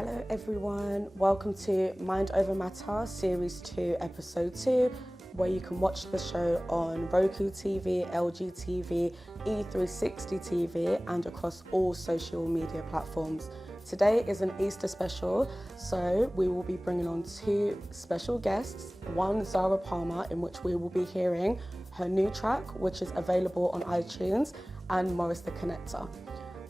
Hello everyone, welcome to Mind Over Matter Series 2 Episode 2, where you can watch the show on Roku TV, LG TV, E360 TV and across all social media platforms. Today is an Easter special, so we will be bringing on two special guests. One, Zara Palmer, in which we will be hearing her new track, which is available on iTunes, and Morris the Connector.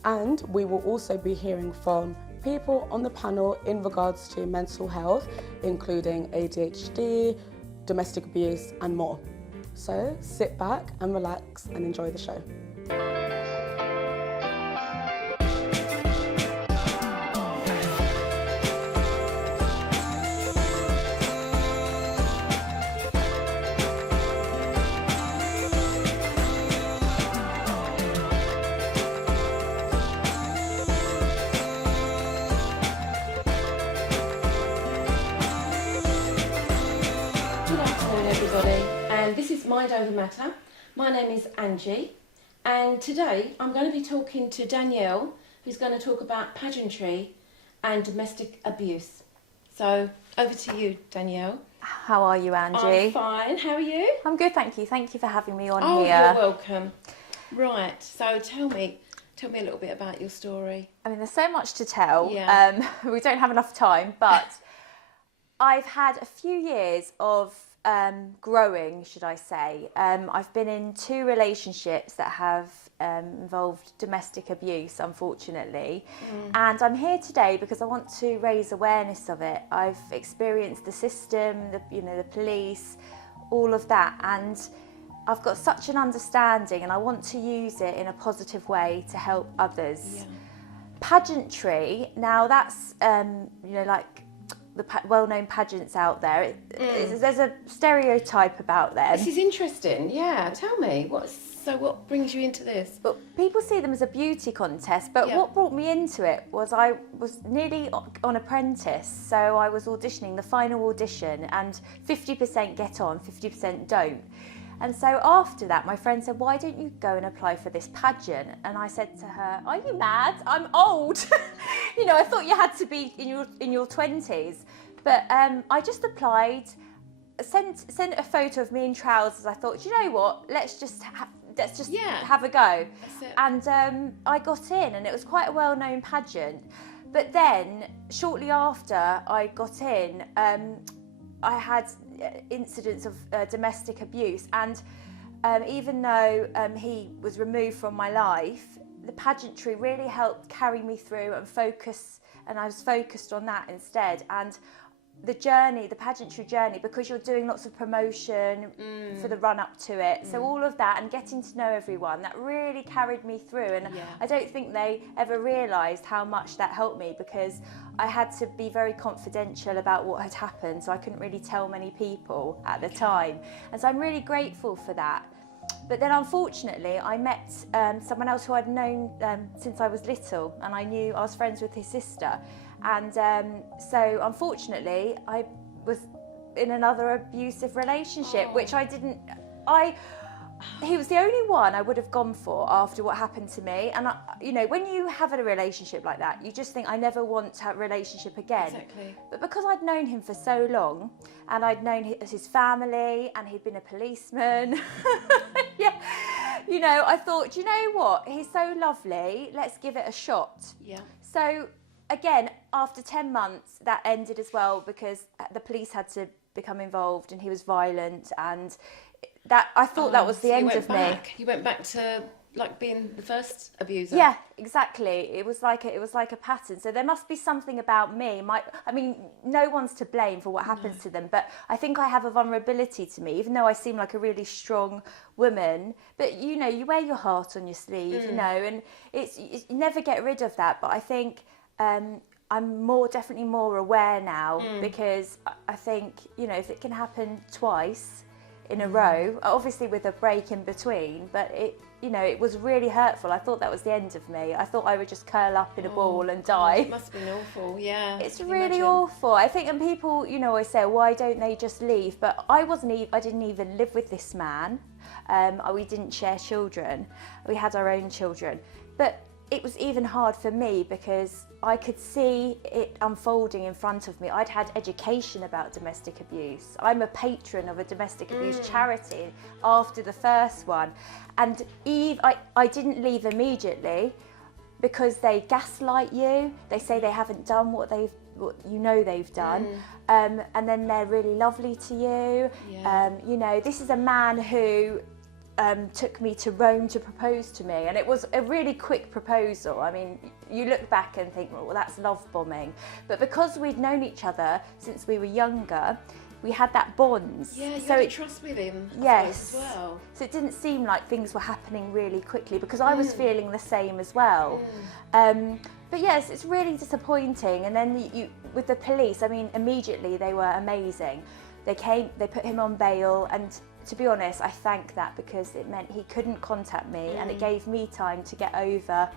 And we will also be hearing from people on the panel in regards to mental health, including ADHD, domestic abuse and more. So sit back and relax and enjoy the show. And this is Mind Over Matter. My name is Angie, and today I'm going to be talking to Danielle, who's going to talk about pageantry and domestic abuse. So over to you, Danielle. How are you, Angie? I'm fine. How are you? I'm good, thank you. Thank you for having me on Oh, here. you're welcome. Right. So tell me a little bit about your story. I mean, there's so much to tell. Yeah. We don't have enough time, but I've had a few years of growing, should I say. I've been in two relationships that have involved domestic abuse, unfortunately. And I'm here today because I want to raise awareness of it. I've experienced the system, the police, all of that, and I've got such an understanding, and I want to use it in a positive way to help others. Yeah. Pageantry, now that's like the well-known pageants out there. There's a stereotype about them. This is interesting. Yeah. Tell me what brings you into this? But people see them as a beauty contest. But what brought me into it was I was nearly on Apprentice, so I was auditioning the final audition, and 50% get on, 50% don't. And so after that, my friend said, "Why don't you go and apply for this pageant?" And I said to her, "Are you mad? I'm old." I thought you had to be in your 20s. But I just applied, sent a photo of me in trousers. I thought, you know what? Let's just have a go. And I got in, and it was quite a well-known pageant. But then, shortly after I got in, I had incidents of domestic abuse, and even though he was removed from my life, the pageantry really helped carry me through and focus, and I was focused on that instead. And the pageantry journey, because you're doing lots of promotion for the run up to it, so all of that and getting to know everyone, that really carried me through. And I don't think they ever realised how much that helped me, because I had to be very confidential about what had happened, so I couldn't really tell many people at the time. And so I'm really grateful for that. But then unfortunately I met someone else who I'd known since I was little, and I was friends with his sister. And so unfortunately I was in another abusive relationship, which he was the only one I would have gone for after what happened to me. And when you have a relationship like that, you just think, I never want to have a relationship again. Exactly. But because I'd known him for so long, and I'd known his family, and he'd been a policeman, I thought, you know what? He's so lovely. Let's give it a shot. Yeah. So again, after 10 months, that ended as well, because the police had to become involved, and he was violent, and that I thought that was the end of me. You went back to being the first abuser. Yeah, exactly. It was like a pattern. So there must be something about me. No one's to blame for what happens to them, but I think I have a vulnerability to me, even though I seem like a really strong woman. But you wear your heart on your sleeve, and you never get rid of that. But I think I'm definitely more aware now, because I think if it can happen twice in a row, obviously with a break in between, but it was really hurtful. I thought that was the end of me. I thought I would just curl up in a ball and die. It must have been awful, yeah. It's really awful. I think, and people, always say, why don't they just leave? But I didn't even live with this man. We didn't share children. We had our own children. But it was even hard for me because I could see it unfolding in front of me. I'd had education about domestic abuse. I'm a patron of a domestic abuse charity after the first one. And I didn't leave immediately because they gaslight you. They say they haven't done what they've done. And then they're really lovely to you. You know, this is a man who took me to Rome to propose to me, and it was a really quick proposal. I mean, you look back and think, well, that's love bombing. But because we'd known each other since we were younger, we had that bond. Yeah, you had trust with him. Yes. As well. So it didn't seem like things were happening really quickly because I was feeling the same as well. But yes, it's really disappointing. And then you with the police, I mean, immediately they were amazing. They came, they put him on bail, and to be honest, I thank that because it meant he couldn't contact me and it gave me time to get over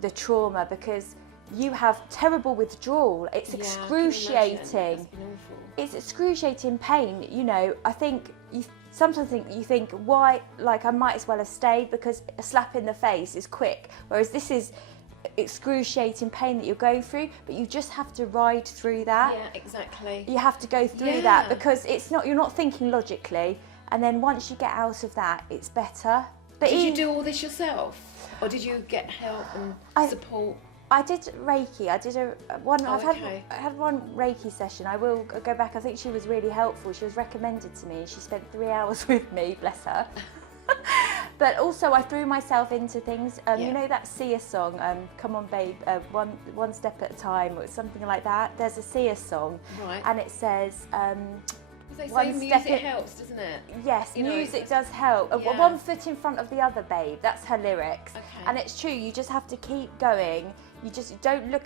the trauma, because you have terrible withdrawal. It's excruciating. It's excruciating pain. You know, I think sometimes you think, why, like, I might as well have stayed because a slap in the face is quick, whereas this is excruciating pain that you're going through, but you just have to ride through that. Yeah, exactly. You have to go through that because you're not thinking logically, and then once you get out of that, it's better. But did you do all this yourself, or did you get help and support? I did Reiki. I did I had one Reiki session. I will go back. I think she was really helpful. She was recommended to me. She spent 3 hours with me, bless her. But also I threw myself into things. You know that Sia song, Come On Babe, one step at a time, or something like that. There's a Sia song, and it says, they say music helps, doesn't it? Yes, you music does help. One foot in front of the other, babe. That's her lyrics. And it's true, you just have to keep going. You just don't look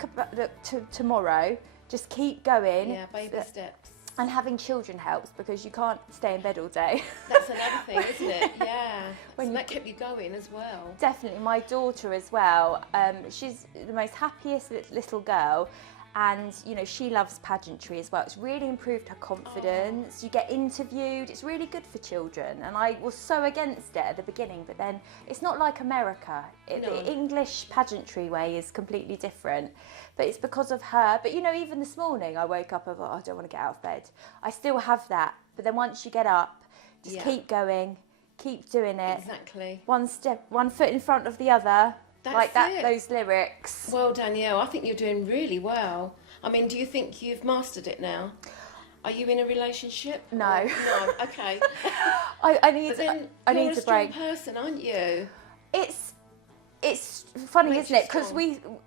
to tomorrow. Just keep going. Yeah, baby steps. And having children helps because you can't stay in bed all day. That's another thing, isn't it? Yeah. So that kept you going as well. Definitely. My daughter as well. She's the most happiest little girl. And, you know, she loves pageantry as well. It's really improved her confidence. You get interviewed. It's really good for children. And I was so against it at the beginning, but then it's not like America. The English pageantry way is completely different. But it's because of her. But, you know, even this morning I woke up and thought, I don't want to get out of bed. I still have that. But then once you get up, just keep going, keep doing it. Exactly. One foot in front of the other. That's those lyrics. Well, Danielle, I think you're doing really well. I mean, do you think you've mastered it now? Are you in a relationship? No. No, okay. I need a break. You're a strong person, aren't you? It's funny, isn't it? Because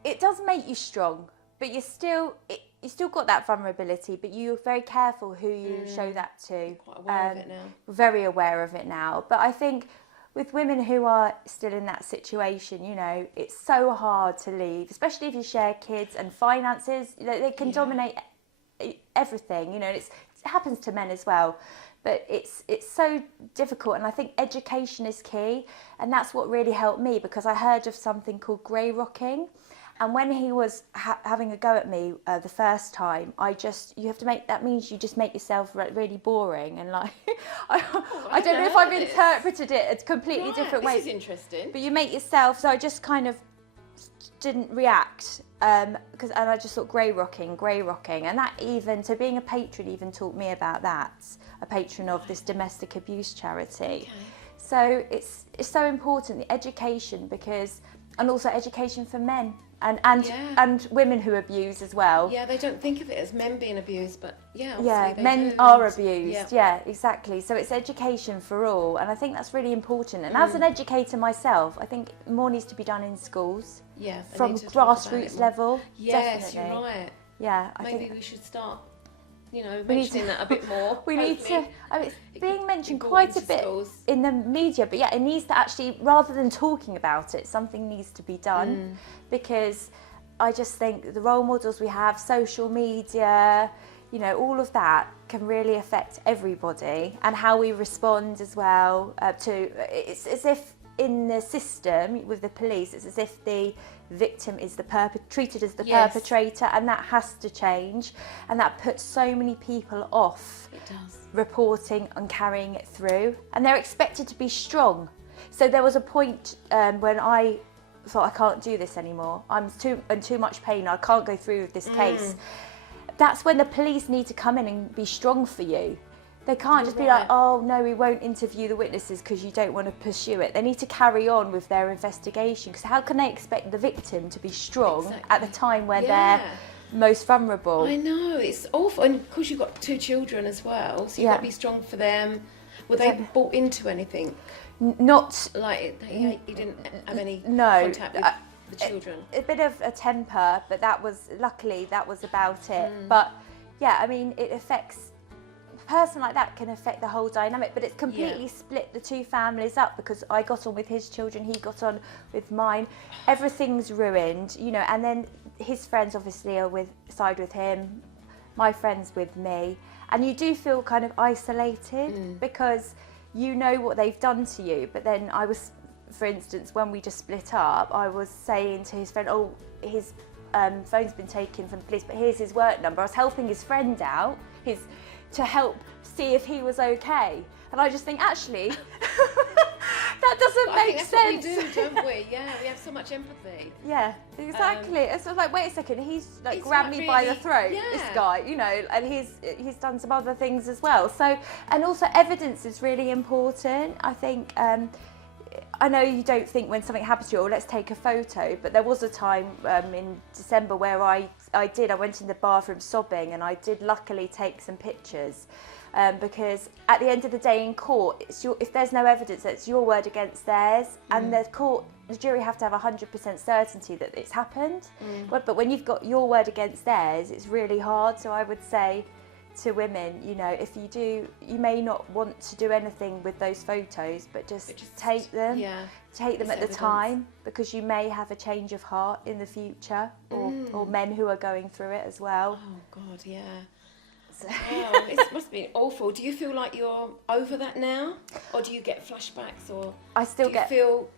it does make you strong, but you still got that vulnerability, but you're very careful who you show that to. You're quite aware of it now. Very aware of it now. But I think with women who are still in that situation, you know, it's so hard to leave, especially if you share kids and finances. They can dominate everything, you know. It happens to men as well, but it's so difficult. And I think education is key, and that's what really helped me, because I heard of something called grey rocking. And when he was having a go at me the first time, you have to that means you just make yourself really boring, and like, I don't know if I've interpreted it a completely different way. This is interesting. But you make yourself, so I just kind of didn't react, and I just thought grey rocking, and that so being a patron even taught me about that, a patron of this domestic abuse charity. Okay. So it's so important, the education, and also education for men. And women who abuse as well. Yeah, they don't think of it as men being abused, but men are abused. Yeah, exactly. So it's education for all, and I think that's really important. And as an educator myself, I think more needs to be done in schools. Yeah, from grassroots level. Yes, definitely. You're right. Yeah, maybe we should start, mentioning that a bit more. We need to. I mean, it's being mentioned quite a bit in the media, but it needs to actually, rather than talking about it, something needs to be done, because I just think the role models we have, social media, you know, all of that can really affect everybody, and how we respond as well it's as if in the system with the police, it's as if the victim is treated as the perpetrator, and that has to change, and that puts so many people off reporting and carrying it through, and they're expected to be strong. So there was a point when I thought, I can't do this anymore. I'm in too much pain. I can't go through with this case. That's when the police need to come in and be strong for you. They can't just be like, oh no, we won't interview the witnesses because you don't want to pursue it. They need to carry on with their investigation, because how can they expect the victim to be strong at the time where they're most vulnerable? I know, it's awful. And of course you've got 2 children as well, so you've got to be strong for them. Were they bought into anything? Not like you didn't have any contact with the children. A bit of a temper, but luckily that was about it. But yeah, I mean, it affects a person like that can affect the whole dynamic, but it's completely split the 2 families up, because I got on with his children, he got on with mine. Everything's ruined, you know, and then his friends obviously are side with him, my friends with me, and you do feel kind of isolated because you know what they've done to you. But then I was, for instance, when we just split up, I was saying to his friend, oh, his phone's been taken from the police, but here's his work number. I was helping his friend out, to help see if he was okay. And I just think, actually, that doesn't make sense. I think that's what we do, don't we? Yeah, we have so much empathy. Yeah, exactly. It's sort of like, wait a second, he's like grabbed me by the throat, this guy, you know, and he's done some other things as well. So, and also evidence is really important. I think, I know you don't think when something happens to you, oh, let's take a photo, but there was a time in December where I went in the bathroom sobbing, and I did luckily take some pictures, because at the end of the day in court, if there's no evidence, it's your word against theirs, and the jury have to have 100% certainty that it's happened. But when you've got your word against theirs, it's really hard. So I would say to women, you know, if you do, you may not want to do anything with those photos, but just take them. Take them at the time, because you may have a change of heart in the future, or men who are going through it as well. Oh God, yeah. Oh, it must be awful. Do you feel like you're over that now, or do you get flashbacks, or I still feel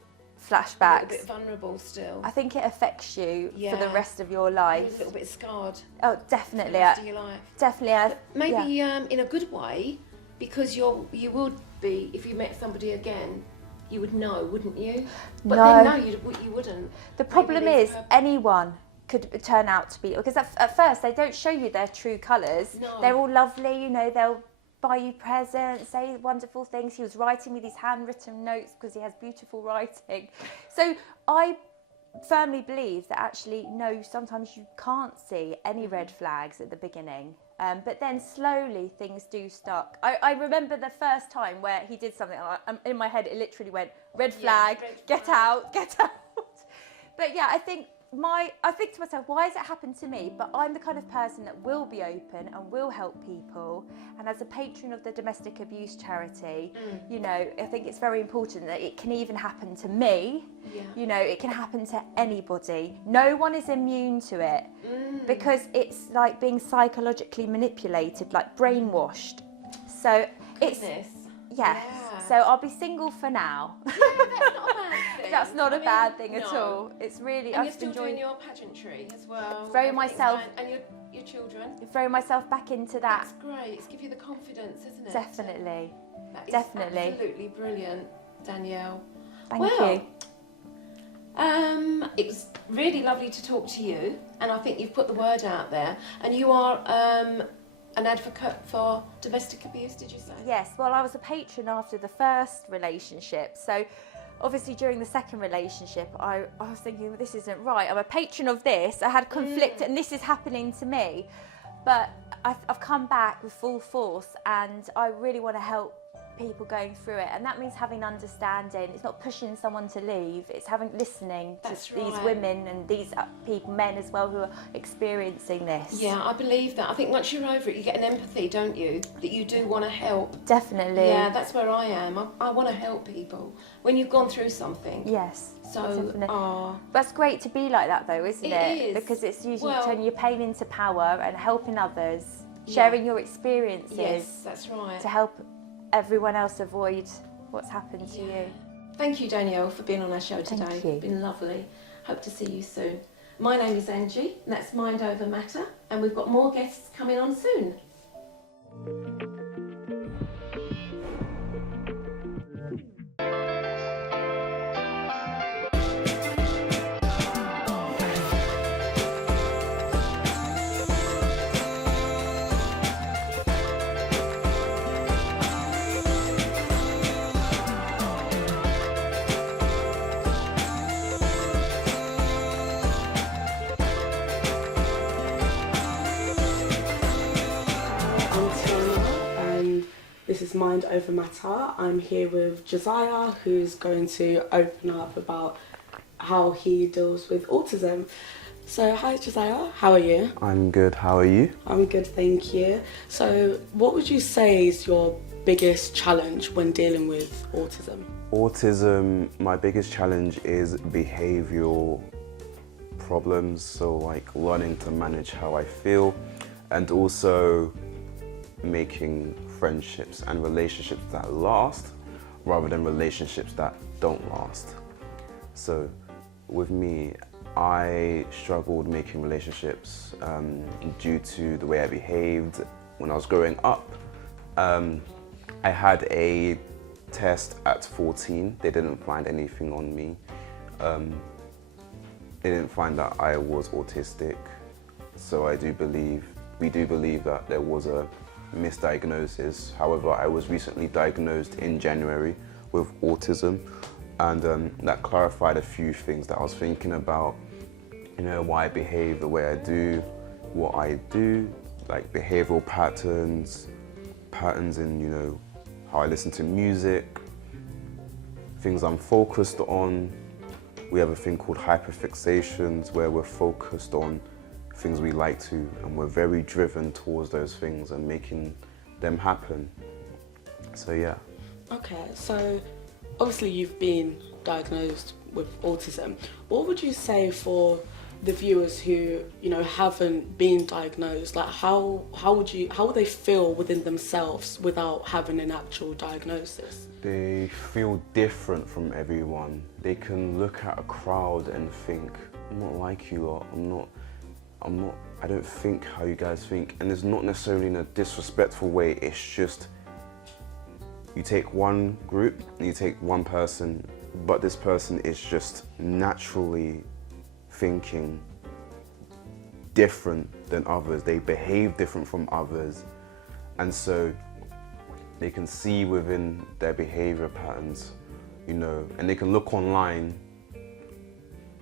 flashbacks? A bit vulnerable still. I think it affects you for the rest of your life. A little bit scarred. Oh, definitely. For the rest of your life. Definitely. Maybe in a good way, because you would be, if you met somebody again, you would know, wouldn't you? But then you wouldn't. The problem is anyone could turn out to be, because at first they don't show you their true colours. No. They're all lovely, you know, they'll buy you presents, say wonderful things. He was writing me these handwritten notes because he has beautiful writing. So I firmly believe that actually, no, sometimes you can't see any red flags at the beginning. But then slowly things do start. I remember the first time where he did something, in my head it literally went, red flag, get out. But yeah, I think to myself, why has it happened to me? But I'm the kind of person that will be open and will help people. And as a patron of the domestic abuse charity, you know, I think it's very important that it can even happen to me. You know, it can happen to anybody. No one is immune to it, because it's like being psychologically manipulated, like brainwashed. So it's so I'll be single for now. That's not a bad thing. At all. It's really. And you're still doing your pageantry as well. Throw myself and your children. Throw myself back into that. That's great. It's give you the confidence, isn't it? Definitely. That is Definitely. Absolutely brilliant, Danielle. Thank you. It was really lovely to talk to you, and I think you've put the word out there. And you are an advocate for domestic abuse, did you say? Yes, well, I was a patron after the first relationship. So obviously during the second relationship, I was thinking, well, this isn't right. I'm a patron of this. I had conflict and this is happening to me. But I've come back with full force, and I really want to help people going through it, and that means having understanding. It's not pushing someone to leave, it's listening to these women and these people, men as well, who are experiencing this. Yeah, I believe that. I think once you're over it, you get an empathy, don't you, that you do want to help. Definitely. Yeah, that's where I am. I want to help people when you've gone through something. Yes. So that's great to be like that though, isn't it? It is. Because it's usually turning your pain into power and helping others, sharing your experiences. Yes, that's right. To help everyone else avoid what's happened to you. Thank you, Danielle, for being on our show today. Thank you. It's been lovely. Hope to see you soon. My name is Angie, and that's Mind Over Matter, and we've got more guests coming on soon. Mind Over Matter. I'm here with Josiah, who's going to open up about how he deals with autism. So, hi Josiah, how are you? I'm good, how are you? I'm good, thank you. So, what would you say is your biggest challenge when dealing with autism? Autism, my biggest challenge is behavioural problems, so like learning to manage how I feel and also making friendships and relationships that last rather than relationships that don't last. So with me, I struggled making relationships due to the way I behaved when I was growing up. I had a test at 14. They didn't find anything on me. They didn't find that I was autistic. So we do believe that there was a misdiagnosis. However, I was recently diagnosed in January with autism, and that clarified a few things that I was thinking about, why I behave the way I do, what I do, like behavioral patterns in, how I listen to music, things I'm focused on. We have a thing called hyperfixations where we're focused on things we like to, and we're very driven towards those things and making them happen. So yeah. Okay, so obviously you've been diagnosed with autism. What would you say for the viewers who, haven't been diagnosed? Like how would they feel within themselves without having an actual diagnosis? They feel different from everyone. They can look at a crowd and think, I'm not like you lot, I don't think how you guys think. And it's not necessarily in a disrespectful way, it's just, you take one group and you take one person, but this person is just naturally thinking different than others. They behave different from others. And so they can see within their behavior patterns, and they can look online,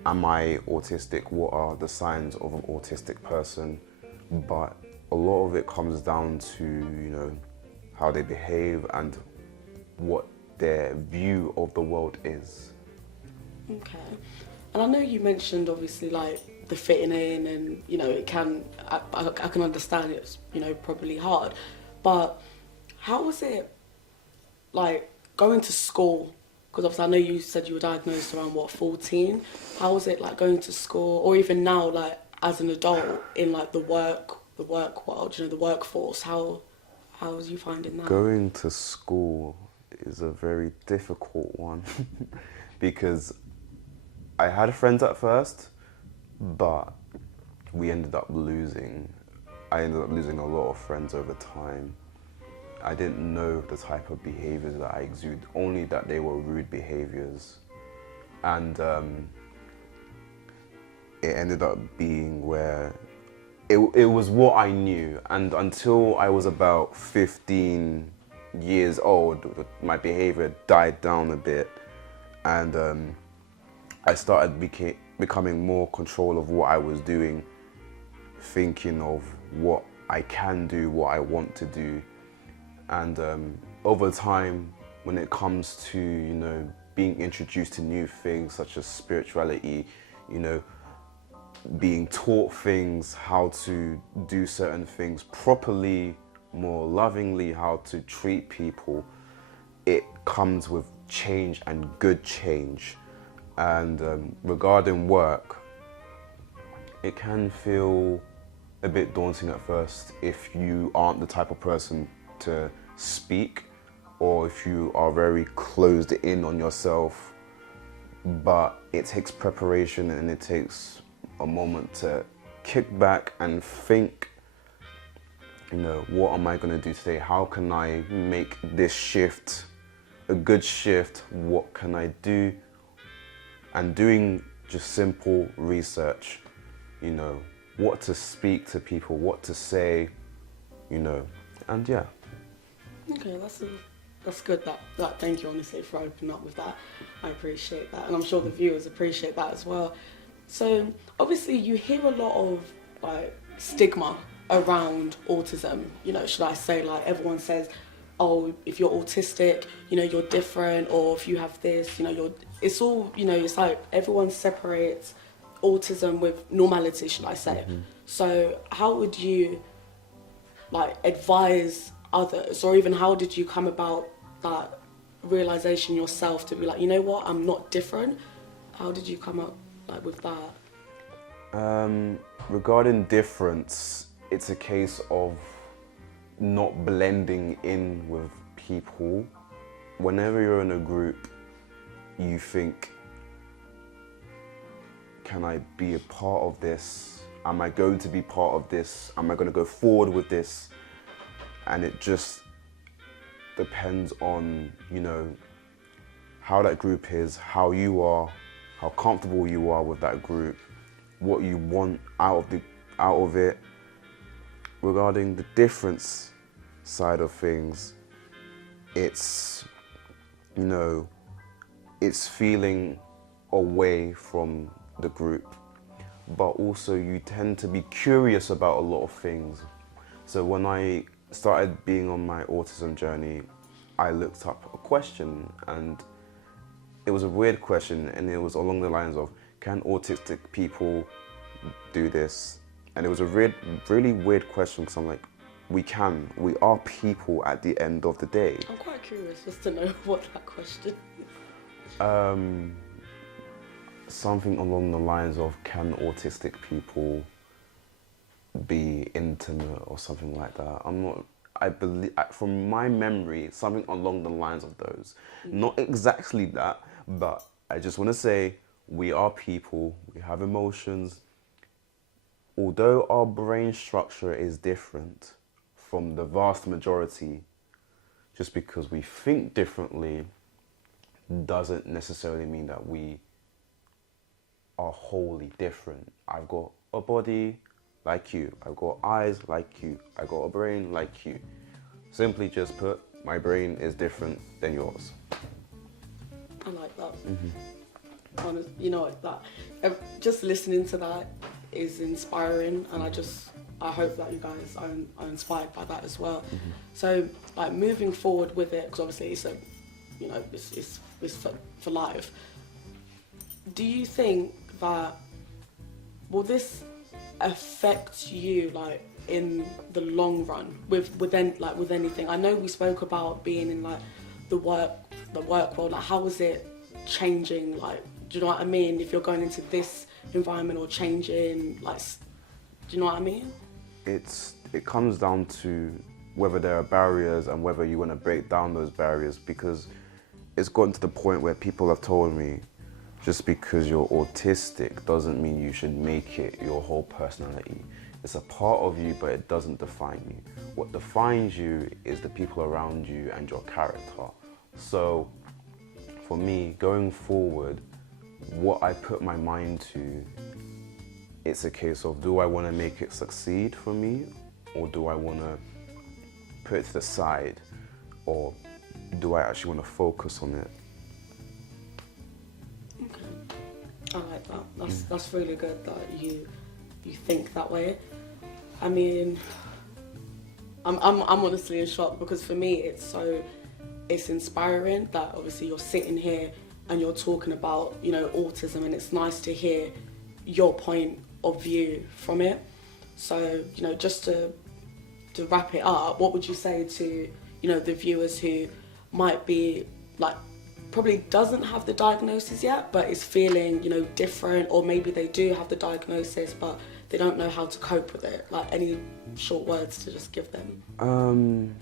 am I autistic? What are the signs of an autistic person? But a lot of it comes down to, how they behave and what their view of the world is. Okay. And I know you mentioned obviously like the fitting in and, it can, I can understand it's, probably hard, but how was it like going to school? Because obviously I know you said you were diagnosed around 14. How was it like going to school, or even now like as an adult in like the work world, the workforce? How was you finding that? Going to school is a very difficult one because I had friends at first, but I ended up losing a lot of friends over time. I didn't know the type of behaviors that I exude, only that they were rude behaviors. And it ended up being where it was what I knew. And until I was about 15 years old, my behavior died down a bit. And I started becoming more control of what I was doing, thinking of what I can do, what I want to do. And over time, when it comes to, being introduced to new things such as spirituality, being taught things, how to do certain things properly, more lovingly, how to treat people, it comes with change and good change. And regarding work, it can feel a bit daunting at first if you aren't the type of person to speak, or if you are very closed in on yourself. But it takes preparation and it takes a moment to kick back and think, what am I going to do today? How can I make this shift a good shift? What can I do? And doing just simple research, what to speak to people, what to say, and yeah. Okay, that's good. That thank you honestly for opening up with that. I appreciate that, and I'm sure the viewers appreciate that as well. So obviously you hear a lot of like stigma around autism. Should I say, like everyone says oh, if you're autistic, you know, you're different, or if you have this, you know, it's all, you know, it's like everyone separates autism with normality, should I say. So how would you like advise others, or even how did you come about that realization yourself to be like, you know what, I'm not different? How did you come up like with that? Regarding difference, it's a case of not blending in with people. Whenever you're in a group, you think, can I be a part of this? Am I going to be part of this? Am I going to go forward with this? And it just depends on, you know, how that group is, how you are, how comfortable you are with that group, what you want out of it. Regarding the difference side of things, it's, you know, it's feeling away from the group, but also you tend to be curious about a lot of things. So when I started being on my autism journey, I looked up a question, and it was a weird question, and it was along the lines of, can autistic people do this? And it was a really weird question, because I'm like, we are people at the end of the day. I'm quite curious just to know what that question is. Something along the lines of, can autistic people be intimate or something like that? I believe, from my memory, something along the lines of those. Not exactly that, but I just want to say, we are people, we have emotions. Although our brain structure is different from the vast majority, just because we think differently doesn't necessarily mean that we are wholly different. I've got a body like you, I've got eyes like you, I've got a brain like you. Simply just put, my brain is different than yours. I like that. Honest, you know, that just listening to that is inspiring, and I hope that you guys are inspired by that as well. So, like, moving forward with it, because obviously it's a, you know, it's for life. Do you think that will this affect you, like, in the long run with anything? I know we spoke about being in like the work world. Like, how is it changing? Like, do you know what I mean? If you're going into this environment or changing, like, do you know what I mean? It comes down to whether there are barriers and whether you want to break down those barriers, because it's gotten to the point where people have told me, just because you're autistic doesn't mean you should make it your whole personality. It's a part of you, but it doesn't define you. What defines you is the people around you and your character. So for me, going forward, what I put my mind to, it's a case of, do I want to make it succeed for me, or do I want to put it to the side, or do I actually want to focus on it? Okay, I like that. That's really good that you think that way. I mean, I'm honestly in shock, because for me it's inspiring that obviously you're sitting here and you're talking about, you know, autism, and it's nice to hear your point of view from it. So, you know, just to wrap it up, what would you say to, you know, the viewers who might be like, probably doesn't have the diagnosis yet, but is feeling, you know, different, or maybe they do have the diagnosis but they don't know how to cope with it? Like, any short words to just give them?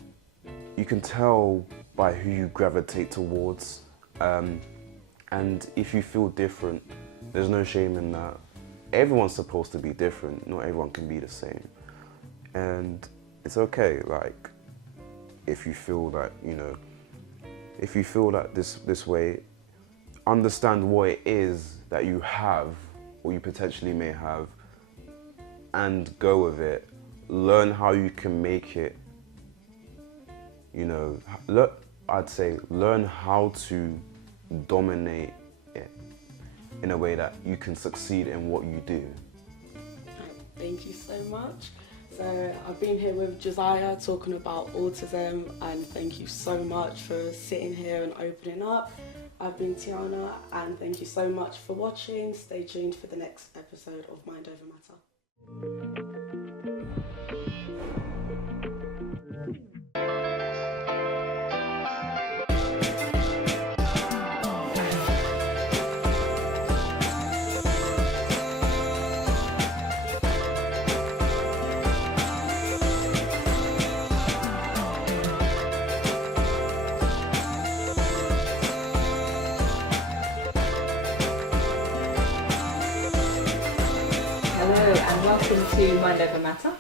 You can tell by who you gravitate towards, and if you feel different, there's no shame in that. Everyone's supposed to be different, not everyone can be the same, and it's okay. Like, if you feel that, you know, if you feel that this way, understand what it is that you have, or you potentially may have, and go with it. Learn how you can make it, you know, I'd say learn how to dominate it in a way that you can succeed in what you do. Thank you so much. So I've been here with Josiah talking about autism, and thank you so much for sitting here and opening up. I've been Tiana, and thank you so much for watching. Stay tuned for the next episode of Mind Over Matter. Hello and welcome to Mind Over Matter.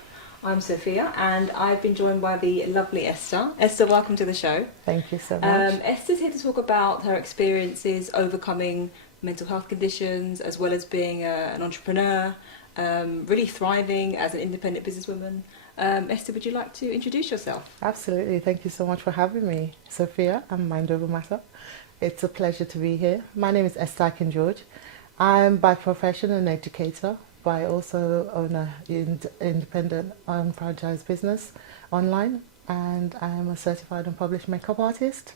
I'm Sophia and I've been joined by the lovely Esther. Esther, welcome to the show. Thank you so much. Esther's here to talk about her experiences overcoming mental health conditions as well as being an entrepreneur, really thriving as an independent businesswoman. Esther, would you like to introduce yourself? Absolutely. Thank you so much for having me, Sophia. I'm Mind Over Matter. It's a pleasure to be here. My name is Esther George. I'm by profession an educator, but I also own an independent franchise business online, and I am a certified and published makeup artist.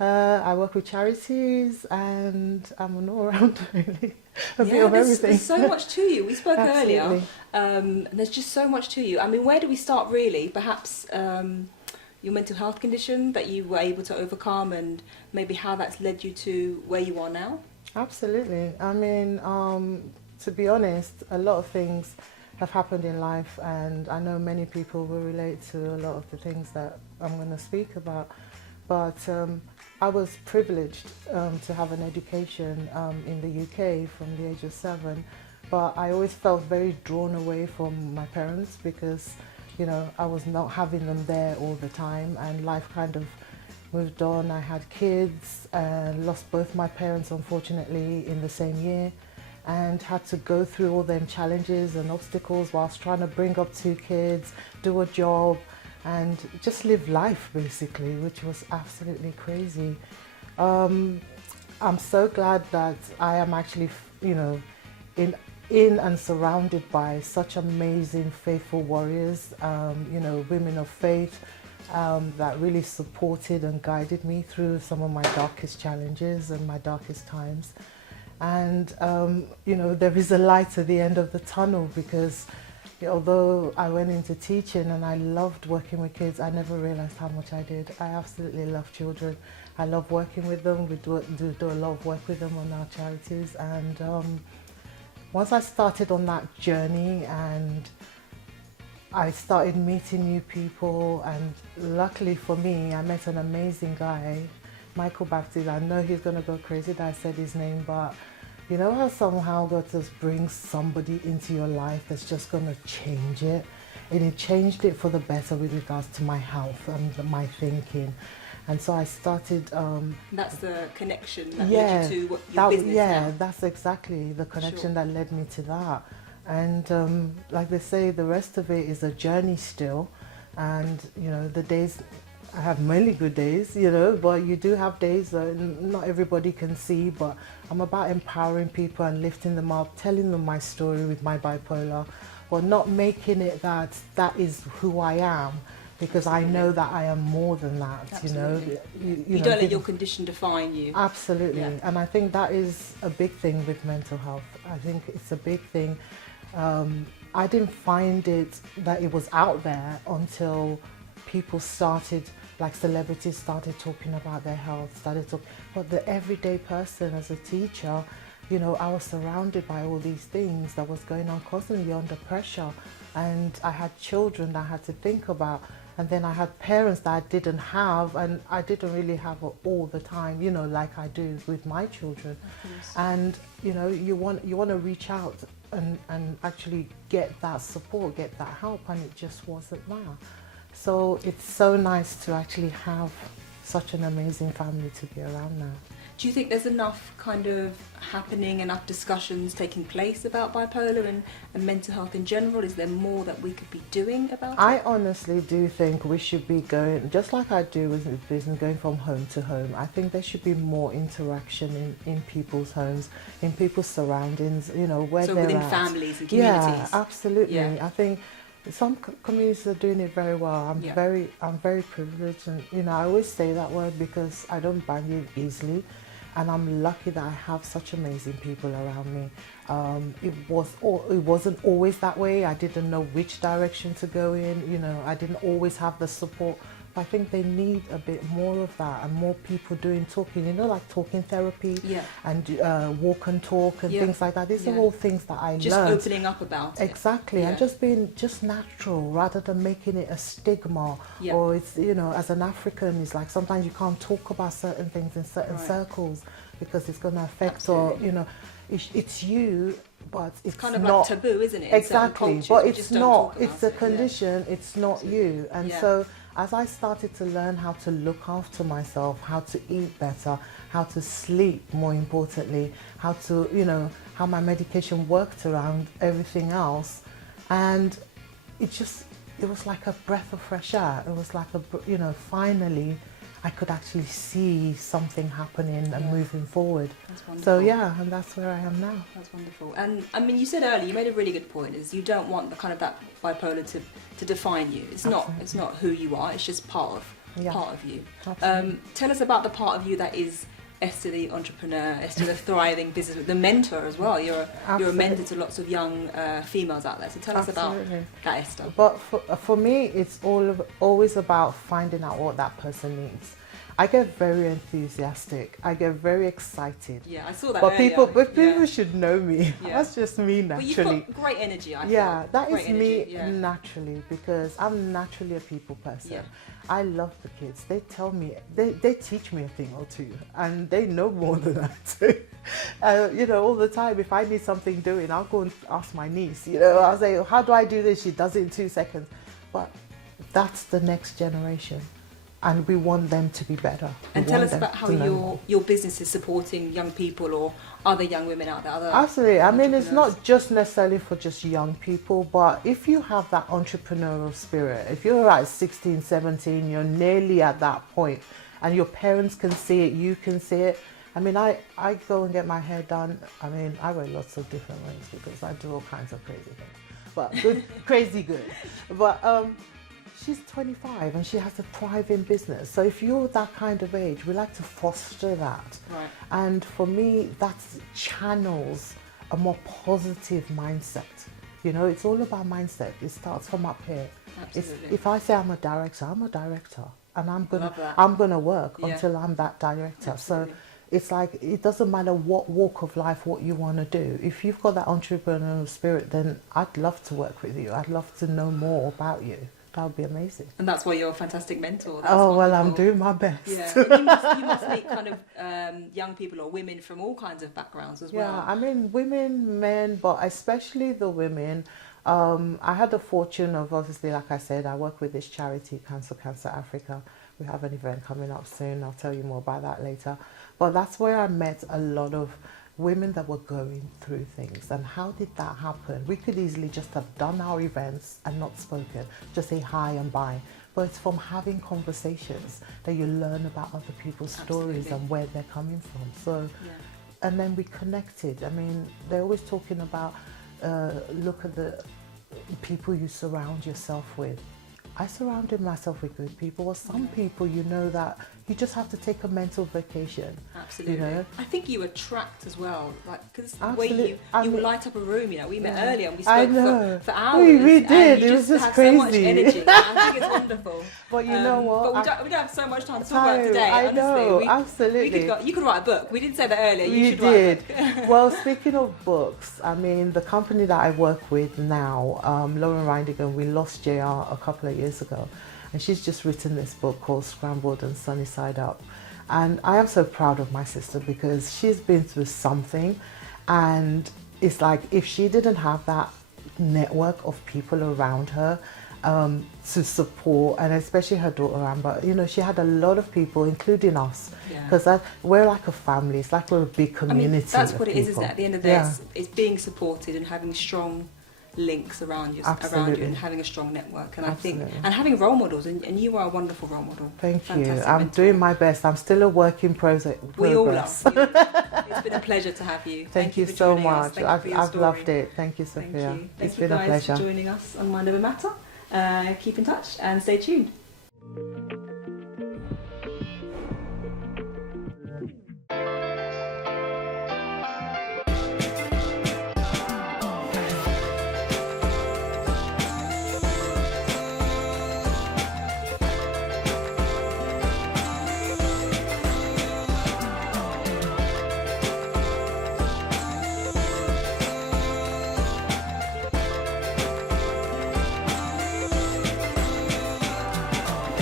I work with charities, and I'm an all-round really. A bit of everything. There's so much to you. We spoke earlier. Absolutely. There's just so much to you. I mean, where do we start really? Perhaps your mental health condition that you were able to overcome, and maybe how that's led you to where you are now? Absolutely. I mean, to be honest, a lot of things have happened in life, and I know many people will relate to a lot of the things that I'm going to speak about. But I was privileged to have an education in the UK from the age of 7, but I always felt very drawn away from my parents because, you know, I was not having them there all the time, and life kind of moved on. I had kids, lost both my parents unfortunately in the same year, and had to go through all them challenges and obstacles whilst trying to bring up 2 kids, do a job, and just live life basically, which was absolutely crazy. I'm so glad that I am actually, you know, in and surrounded by such amazing faithful warriors, you know, women of faith, that really supported and guided me through some of my darkest challenges and my darkest times. And you know, there is a light at the end of the tunnel, because although I went into teaching and I loved working with kids, I never realized how much I did. I absolutely love children. I love working with them. We do a lot of work with them on our charities. And once I started on that journey and I started meeting new people, and luckily for me, I met an amazing guy, Michael Baptiste. I know he's going to go crazy that I said his name, but you know how somehow God just brings somebody into your life that's just going to change it? And it changed it for the better with regards to my health and my thinking. And so I started... That's the connection that led you to your business now. That's exactly the connection that led me to that. And like they say, the rest of it is a journey still. And, you know, the days... I have mainly good days, you know, but you do have days that not everybody can see, but I'm about empowering people and lifting them up, telling them my story with my bipolar, but not making it that is who I am, because I know that I am more than that. Absolutely. You know. You don't let your condition define you. Absolutely. Yeah. And I think that is a big thing with mental health. I think it's a big thing. I didn't find it that it was out there until people started, like celebrities started talking about their health, but the everyday person as a teacher, you know, I was surrounded by all these things that was going on, constantly under pressure, and I had children that I had to think about, and then I had parents that I didn't have, and I didn't really have it all the time, you know, like I do with my children. And you know, you want to reach out and actually get that support, get that help, and it just wasn't there. So it's so nice to actually have such an amazing family to be around now. Do you think there's enough kind of happening, enough discussions taking place about bipolar and mental health in general? Is there more that we could be doing about it? I honestly do think we should be going, just like I do with business, going from home to home. I think there should be more interaction in people's homes, in people's surroundings, you know, where so they're within at. families and communities. Yeah, absolutely. Yeah. I think some communities are doing it very well. I'm very privileged, and you know, I always say that word because I don't bang it easily, and I'm lucky that I have such amazing people around me. It wasn't always that way. I didn't know which direction to go in. You know, I didn't always have the support. I think they need a bit more of that, and more people doing talking, you know, like talking therapy and walk and talk and things like that. These are all things that I learned. Just opening up about it. Exactly, and just being just natural rather than making it a stigma. Or it's, you know, as an African, it's like sometimes you can't talk about certain things in certain circles because it's going to affect or, you know, it's you, but it's kind of not, like taboo, isn't it? Exactly, but it's not, it's a condition, it's not you. And so as I started to learn how to look after myself, how to eat better, how to sleep, more importantly, how to, you know, how my medication worked around everything else. And it was like a breath of fresh air. It was like you know, finally I could actually see something happening and moving forward. That's wonderful. So yeah, and that's where I am now. That's wonderful. And I mean, you said earlier, you made a really good point, is you don't want the kind of that bipolar to define you. It's not who you are, it's just part of you. Tell us about the part of you that is Esther the entrepreneur, Esther the thriving business, the mentor as well. You're a mentor to lots of young females out there. So tell us about that, Esther. But for me, it's always about finding out what that person needs. I get very enthusiastic. I get very excited. Yeah, I saw that. But earlier. people should know me. Yeah. That's just me naturally. But you've got great energy. I feel. That great is me naturally, because I'm naturally a people person. Yeah. I love the kids. They tell me, they teach me a thing or two, and they know more than I do. You know, all the time, if I need something doing, I'll go and ask my niece. You know, I'll say, how do I do this? She does it in 2 seconds. But that's the next generation. And we want them to be better. And tell us about how your business is supporting young people or other young women out there. Absolutely. I mean, it's not just necessarily for just young people, but if you have that entrepreneurial spirit, if you're at 16, 17, you're nearly at that point, and your parents can see it, you can see it. I mean, I go and get my hair done. I mean, I wear lots of different ways because I do all kinds of crazy things. But good, crazy good. But she's 25 and she has a thriving business. So if you're that kind of age, we like to foster that. Right. And for me, that channels a more positive mindset. You know, it's all about mindset. It starts from up here. Absolutely. If I say I'm a director, and I'm gonna work until I'm that director. Absolutely. So it's like, it doesn't matter what walk of life, what you want to do. If you've got that entrepreneurial spirit, then I'd love to work with you. I'd love to know more about you. That would be amazing. And that's why you're a fantastic mentor. That's wonderful. Well, I'm doing my best. Yeah, and you must meet kind of young people or women from all kinds of backgrounds as well. Yeah, I mean, women, men, but especially the women. I had the fortune of, obviously, like I said, I work with this charity, Cancer Africa. We have an event coming up soon. I'll tell you more about that later. But that's where I met a lot of women that were going through things. And how did that happen? We could easily just have done our events and not spoken, just say hi and bye. But it's from having conversations that you learn about other people's stories and where they're coming from. So, and then we connected. I mean, they're always talking about, look at the people you surround yourself with. I surrounded myself with good people. Well, some people, you know, that you just have to take a mental vacation. Absolutely. You know? I think you attract as well, like, because the way you light up a room, you know, we met earlier and we spoke for hours. We did, it was just crazy. So much energy. I think it's wonderful. But you know what? But we don't have so much time to talk about today, I honestly. know, absolutely. You could write a book. We did say that earlier. You did. Well, speaking of books, I mean, the company that I work with now, Lauren Reindigan, we lost JR a couple of years ago. And she's just written this book called Scrambled and Sunny Side Up. And I am so proud of my sister because she's been through something. And it's like, if she didn't have that network of people around her to support, and especially her daughter Amber, you know, she had a lot of people, including us, because we're like a family. It's like we're a big community. I mean, that's what it is, isn't it? At the end of the day, it's being supported and having strong links around you and having a strong network, and I think, and having role models, and you are a wonderful role model. Thank you. I'm doing my best. I'm still a work in progress. We all are. It's been a pleasure to have you. Thank you for so joining us. much. Thank you for your I've story. loved it. Thank you, Thank Sophia. you. It's Thank you been a guys pleasure. for joining us on Mind Over Matter. Keep in touch and stay tuned.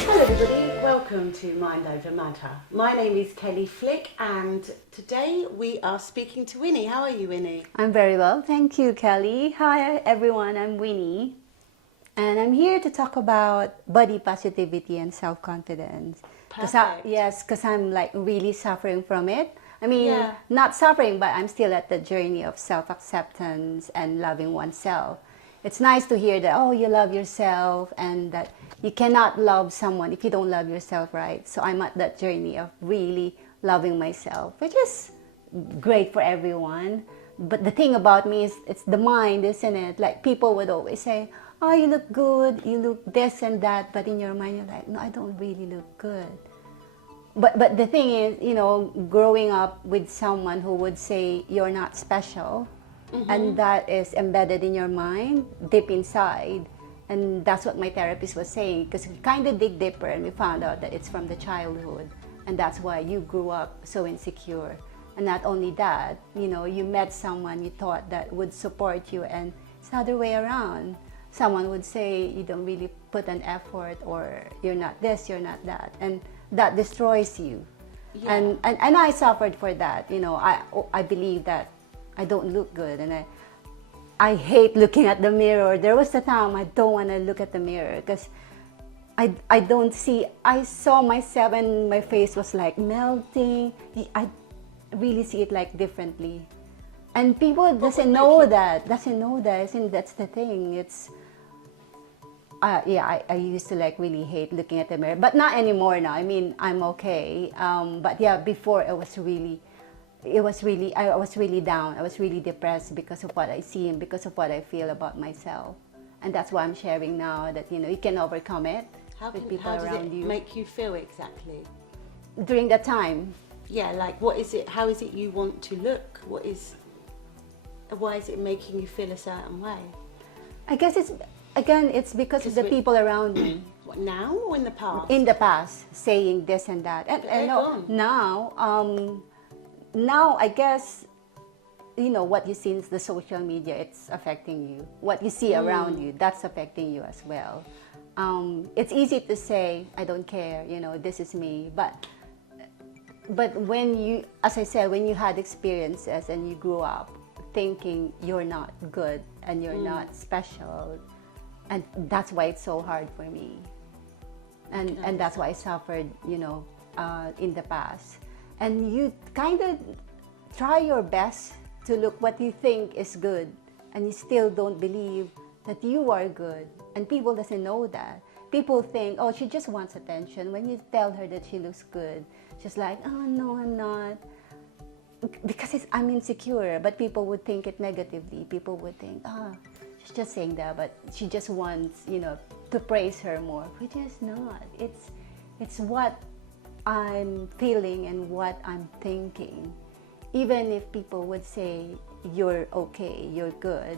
Hello everybody, welcome to Mind Over Matter. My name is Kelly Flick and today we are speaking to Winnie. How are you, Winnie? I'm very well, thank you, Kelly. Hi everyone, I'm Winnie, and I'm here to talk about body positivity and self-confidence. Perfect. Because I'm like really suffering from it. I mean, Yeah. not suffering, but I'm still at the journey of self-acceptance and loving oneself. It's nice to hear that, oh, you love yourself and that you cannot love someone if you don't love yourself, right? So I'm at that journey of really loving myself, which is great for everyone. But the thing about me is it's the mind, isn't it? Like people would always say, oh, you look good, you look this and that. But in your mind, you're like, no, I don't really look good. But the thing is, you know, growing up with someone who would say you're not special, and that is embedded in your mind, deep inside. And that's what my therapist was saying, because we kind of dig deeper and we found out that it's from the childhood. And that's why you grew up so insecure. And not only that, you know, you met someone you thought that would support you, and it's the other way around. Someone would say you don't really put an effort, or you're not this, you're not that. And that destroys you. Yeah. And I suffered for that. You know, I believe that I don't look good, and I hate looking at the mirror. There was a time I don't want to look at the mirror because I don't see. I saw myself and my face was like melting. I really see it like differently, and people doesn't know that. I think that's the thing. It's I used to like really hate looking at the mirror, but not anymore now. I mean, I'm okay. But yeah, before I was really down. I was really depressed because of what I see and because of what I feel about myself. And that's why I'm sharing now that, you know, you can overcome it with people how does around it you. make you feel exactly? During that time, Yeah, like what is it, how is it you want to look? Why is it making you feel a certain way? I guess it's because of the people around me. What, now or in the past? In the past, saying this and that. And They're no, gone. now I guess, you know, what you see in the social media, it's affecting you. What you see around you, that's affecting you as well. It's easy to say, I don't care, you know, this is me. But when you, as I said, when you had experiences and you grew up thinking you're not good and you're not special, and that's why it's so hard for me. And that's why I suffered, you know, in the past. And you kind of try your best to look what you think is good, and you still don't believe that you are good. And people doesn't know that. People think, oh, she just wants attention. When you tell her that she looks good, she's like, oh, no, I'm not. Because I'm insecure, but people would think it negatively. People would think, she's just saying that, but she just wants, you know, to praise her more, which is not. It's what I'm feeling and what I'm thinking. Even if people would say, you're okay, you're good.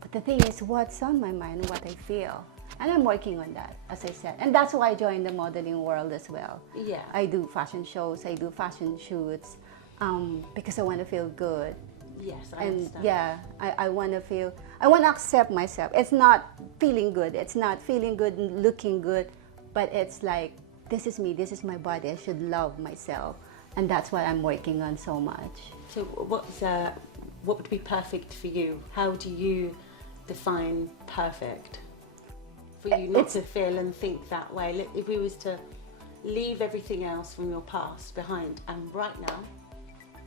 But the thing is, what's on my mind, what I feel. And I'm working on that, as I said. And that's why I joined the modeling world as well. Yeah. I do fashion shows, I do fashion shoots, because I want to feel good. Yes, I And understand. yeah, I want to accept myself. It's not feeling good, it's not feeling good and looking good, but it's like, this is me, this is my body, I should love myself. And that's what I'm working on so much. So what would be perfect for you? How do you define perfect? For you not to feel and think that way. If we was to leave everything else from your past behind and right now.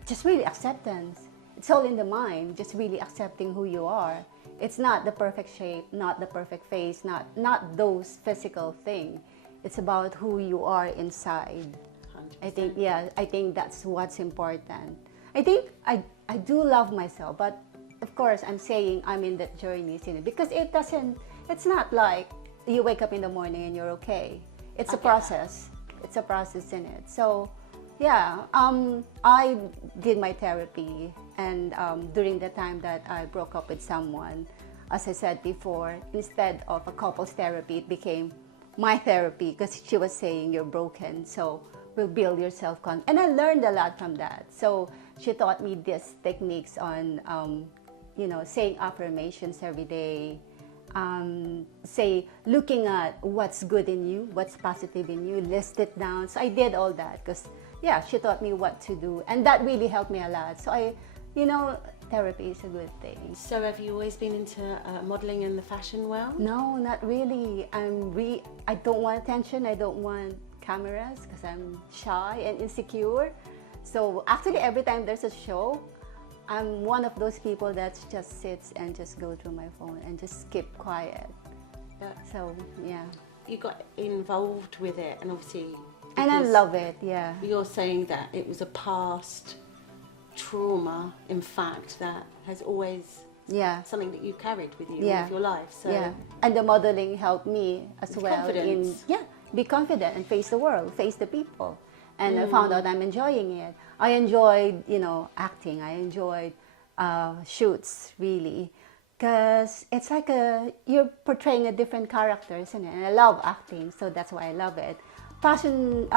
Just really acceptance. It's all in the mind, just really accepting who you are. It's not the perfect shape, not the perfect face, not those physical things. It's about who you are inside. 100%. I think that's what's important. I think I do love myself, but of course I'm saying I'm in that journey, because it's not like you wake up in the morning and you're okay. It's a process. It's a process in it. So yeah, I did my therapy, and during the time that I broke up with someone, as I said before, instead of a couples therapy, it became my therapy, because she was saying you're broken, so we'll build your self-confidence. And I learned a lot from that. So she taught me these techniques on, saying affirmations every day, looking at what's good in you, what's positive in you, list it down. So I did all that because, she taught me what to do, and that really helped me a lot. So therapy is a good thing. So have you always been into modelling in the fashion world? No, not really. I don't want attention. I don't want cameras because I'm shy and insecure. So actually, every time there's a show, I'm one of those people that just sits and just go through my phone and just keep quiet. So yeah. You got involved with it, and obviously. And I love it. Yeah. You're saying that it was a past trauma, in fact, that has always something that you carried with you all of your life. So and the modeling helped me as well confidence. Be confident and face the world, face the people. And I found out I'm enjoying it. I enjoyed, acting. I enjoyed shoots, really, because it's like you're portraying a different character, isn't it? And I love acting, so that's why I love it. Fashion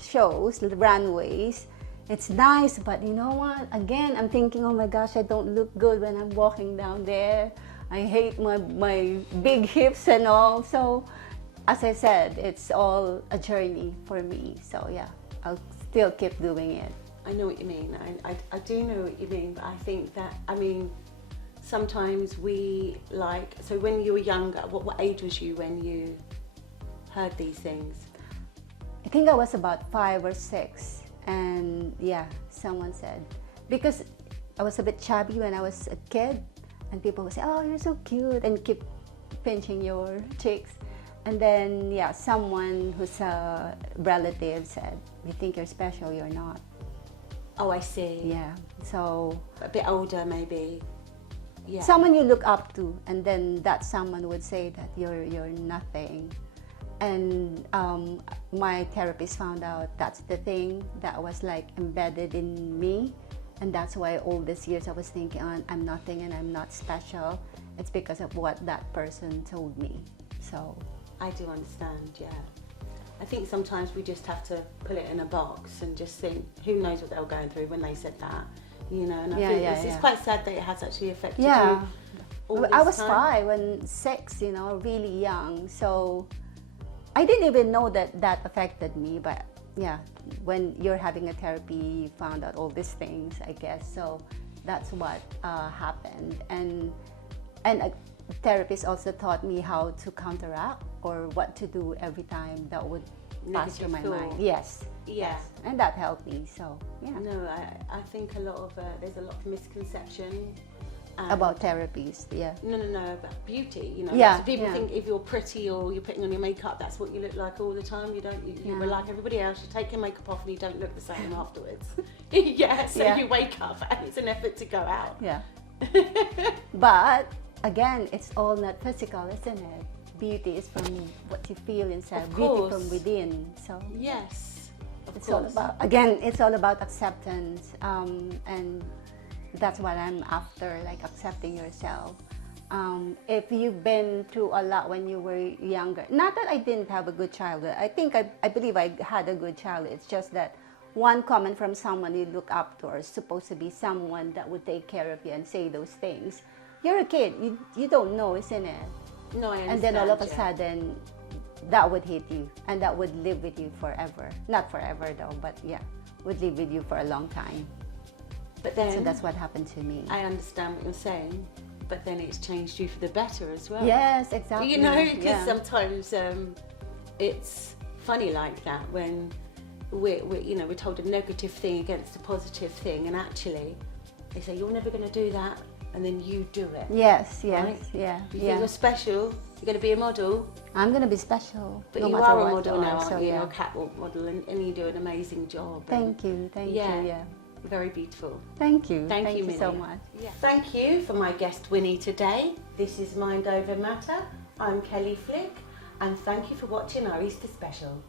shows, the runways, it's nice, but you know what? Again, I'm thinking, oh my gosh, I don't look good when I'm walking down there. I hate my big hips and all. So, as I said, it's all a journey for me. So yeah, I'll still keep doing it. I know what you mean. I do know what you mean, but I think that, sometimes so when you were younger, what age was you when you heard these things? I think I was about 5 or 6. And someone said, because I was a bit chubby when I was a kid, and people would say, oh, you're so cute, and keep pinching your cheeks. And then, someone who's a relative said, you think you're special, you're not. Oh, I see. Yeah, so. A bit older, maybe. Yeah. Someone you look up to, and then that someone would say that you're nothing. And my therapist found out that's the thing that was like embedded in me. And that's why all these years I was thinking, I'm nothing and I'm not special. It's because of what that person told me. So I do understand, I think sometimes we just have to put it in a box and just think, who knows what they were going through when they said that, And I think it's quite sad that it has actually affected you. I was 5 and 6, really young. So I didn't even know that affected me, but when you're having a therapy, you found out all these things, I guess. So that's what happened. And a therapist also taught me how to counteract or what to do every time that would pass through my mind. Yes. And that helped me. So No, I think there's a lot of misconception. About therapies, No, about beauty, Yeah, So people think if you're pretty or you're putting on your makeup, that's what you look like all the time. You're like everybody else. You take your makeup off and you don't look the same afterwards. You wake up and it's an effort to go out. But again, it's all not physical, isn't it? Beauty is from what you feel inside, beauty from within. So yes, it's all about acceptance, and that's what I'm after, like accepting yourself. If you've been through a lot when you were younger, not that I didn't have a good childhood. I believe I had a good childhood. It's just that one comment from someone you look up to, or is supposed to be someone that would take care of you and say those things. You're a kid. You don't know, isn't it? No, I understand. And then all of a sudden, that would hit you, and that would live with you forever. Not forever though, but would live with you for a long time. But then, so that's what happened to me. I understand what you're saying, but then it's changed you for the better as well. Yes, exactly. Because sometimes it's funny like that when we're told a negative thing against a positive thing, and actually they say you're never going to do that, and then you do it. Yes, right? You think you're special. You're going to be a model. I'm going to be special. But you are a model now, aren't you? You're a catwalk model, and you do an amazing job. Thank you. very beautiful. Thank you. Thank you, so Millie. much. Yeah. Thank you for my guest Winnie today. This is Mind Over Matter. I'm Kelly Flick, and thank you for watching our Easter special.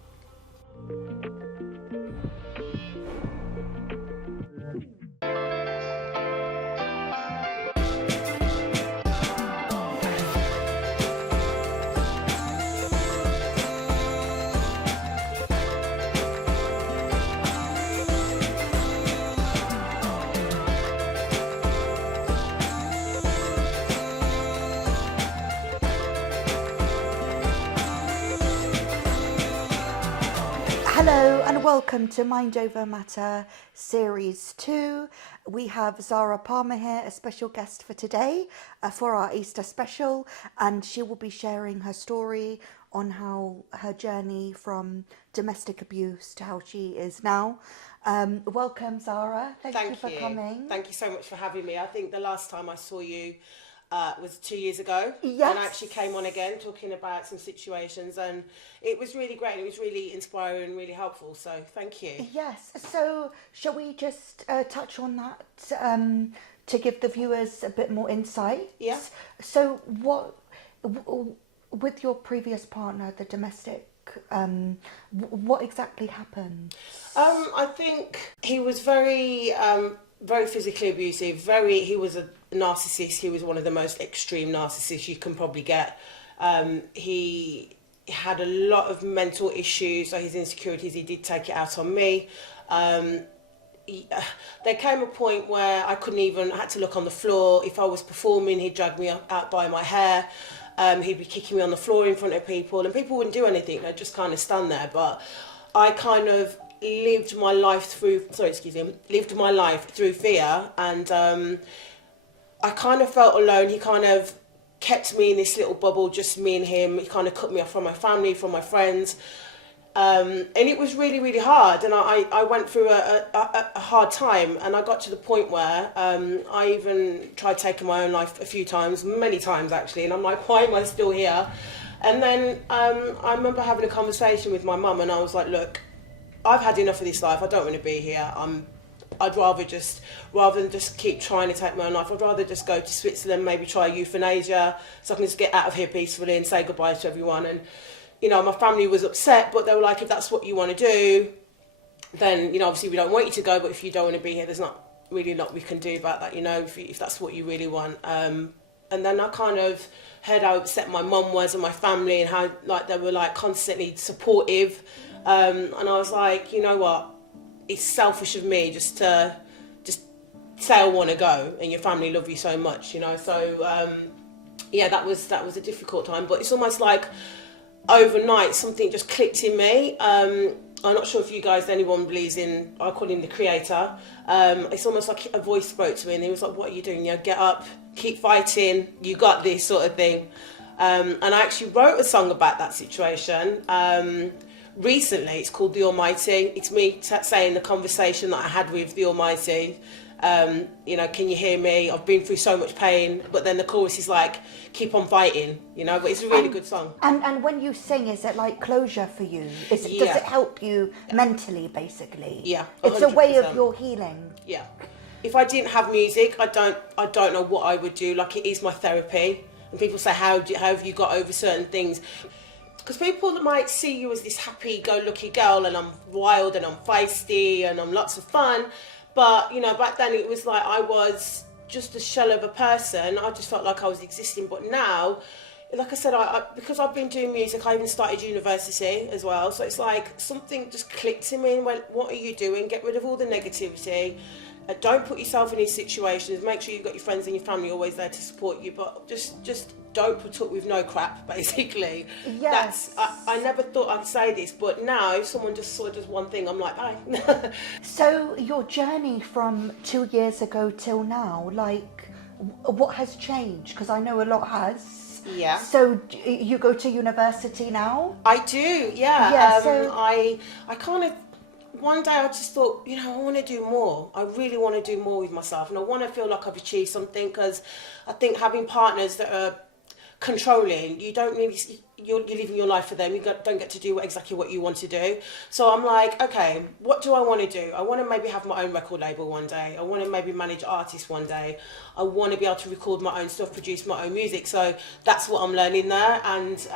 Hello and welcome to Mind Over Matter Series 2. We have Zara Palmer here, a special guest for today for our Easter special, and she will be sharing her story on how her journey from domestic abuse to how she is now. Welcome, Zara. Thank you for coming. Thank you so much for having me. I think the last time I saw you was 2 years ago. Yes. And I actually came on again talking about some situations, and it was really great. It was really inspiring and really helpful. So thank you. Yes. So shall we just touch on that to give the viewers a bit more insight? Yeah. So with your previous partner, the domestic, what exactly happened? I think he was very physically abusive. He was a narcissist. He was one of the most extreme narcissists you can probably get. He had a lot of mental issues, so his insecurities, he did take it out on me. There came a point where I had to look on the floor. If I was performing, he'd drag me out by my hair. He'd be kicking me on the floor in front of people, and people wouldn't do anything. They'd just kind of stand there. But I kind of lived my life through fear, and I kind of felt alone. He kind of kept me in this little bubble, just me and him. He kind of cut me off from my family, from my friends, and it was really, really hard. And I went through a hard time, and I got to the point where I even tried taking my own life a few times, many times actually, and I'm like, why am I still here? And then I remember having a conversation with my mum, and I was like, look, I've had enough of this life. I don't want to be here. I'd rather than just keep trying to take my own life, I'd rather just go to Switzerland, maybe try euthanasia, so I can just get out of here peacefully and say goodbye to everyone. And, you know, my family was upset, but they were like, if that's what you want to do, then, you know, obviously we don't want you to go, but if you don't want to be here, there's not really a lot we can do about that, you know, if that's what you really want. And then I kind of heard how upset my mum was and my family, and how, like, they were, like, constantly supportive. And I was like, you know what, it's selfish of me just to say I want to go, and your family love you so much, you know. So yeah, that was a difficult time, but it's almost like overnight something just clicked in me. I'm not sure if anyone believes in, I call him the creator. It's almost like a voice spoke to me, and he was like, what are you doing? You know, get up, keep fighting, you got this, sort of thing. And I actually wrote a song about that situation. Recently, it's called The Almighty. It's me saying the conversation that I had with the Almighty. You know, can you hear me? I've been through so much pain. But then the chorus is like, keep on fighting, you know, but it's a really good song. And when you sing, is it like closure for you? Does it help you mentally, basically? Yeah, 100%. It's a way of your healing. Yeah. If I didn't have music, I don't know what I would do. Like, it is my therapy. And people say, how have you got over certain things? Because people that might see you as this happy-go-lucky girl, and I'm wild and I'm feisty and I'm lots of fun, but, you know, back then it was like I was just a shell of a person. I just felt like I was existing. But now, like I said, because I've been doing music, I even started university as well. So it's like something just clicked in me and went, what are you doing? Get rid of all the negativity. Don't put yourself in these situations. Make sure you've got your friends and your family always there to support you, but just don't put up with no crap, basically. Yes. I never thought I'd say this, but now if someone just sort of does one thing, I'm like, bye. So your journey from 2 years ago till now, like, what has changed? Because I know a lot has. Yeah. So you go to university now? I do, yeah. Yeah, so I kind of, one day I just thought, you know, I want to do more. I really want to do more with myself, and I want to feel like I've achieved something, because I think having partners that are controlling, you don't really, you're living your life for them. You don't get to do exactly what you want to do. So I'm like, okay, what do I want to do? I want to maybe have my own record label one day. I want to maybe manage artists one day. I want to be able to record my own stuff, produce my own music. So that's what I'm learning there. And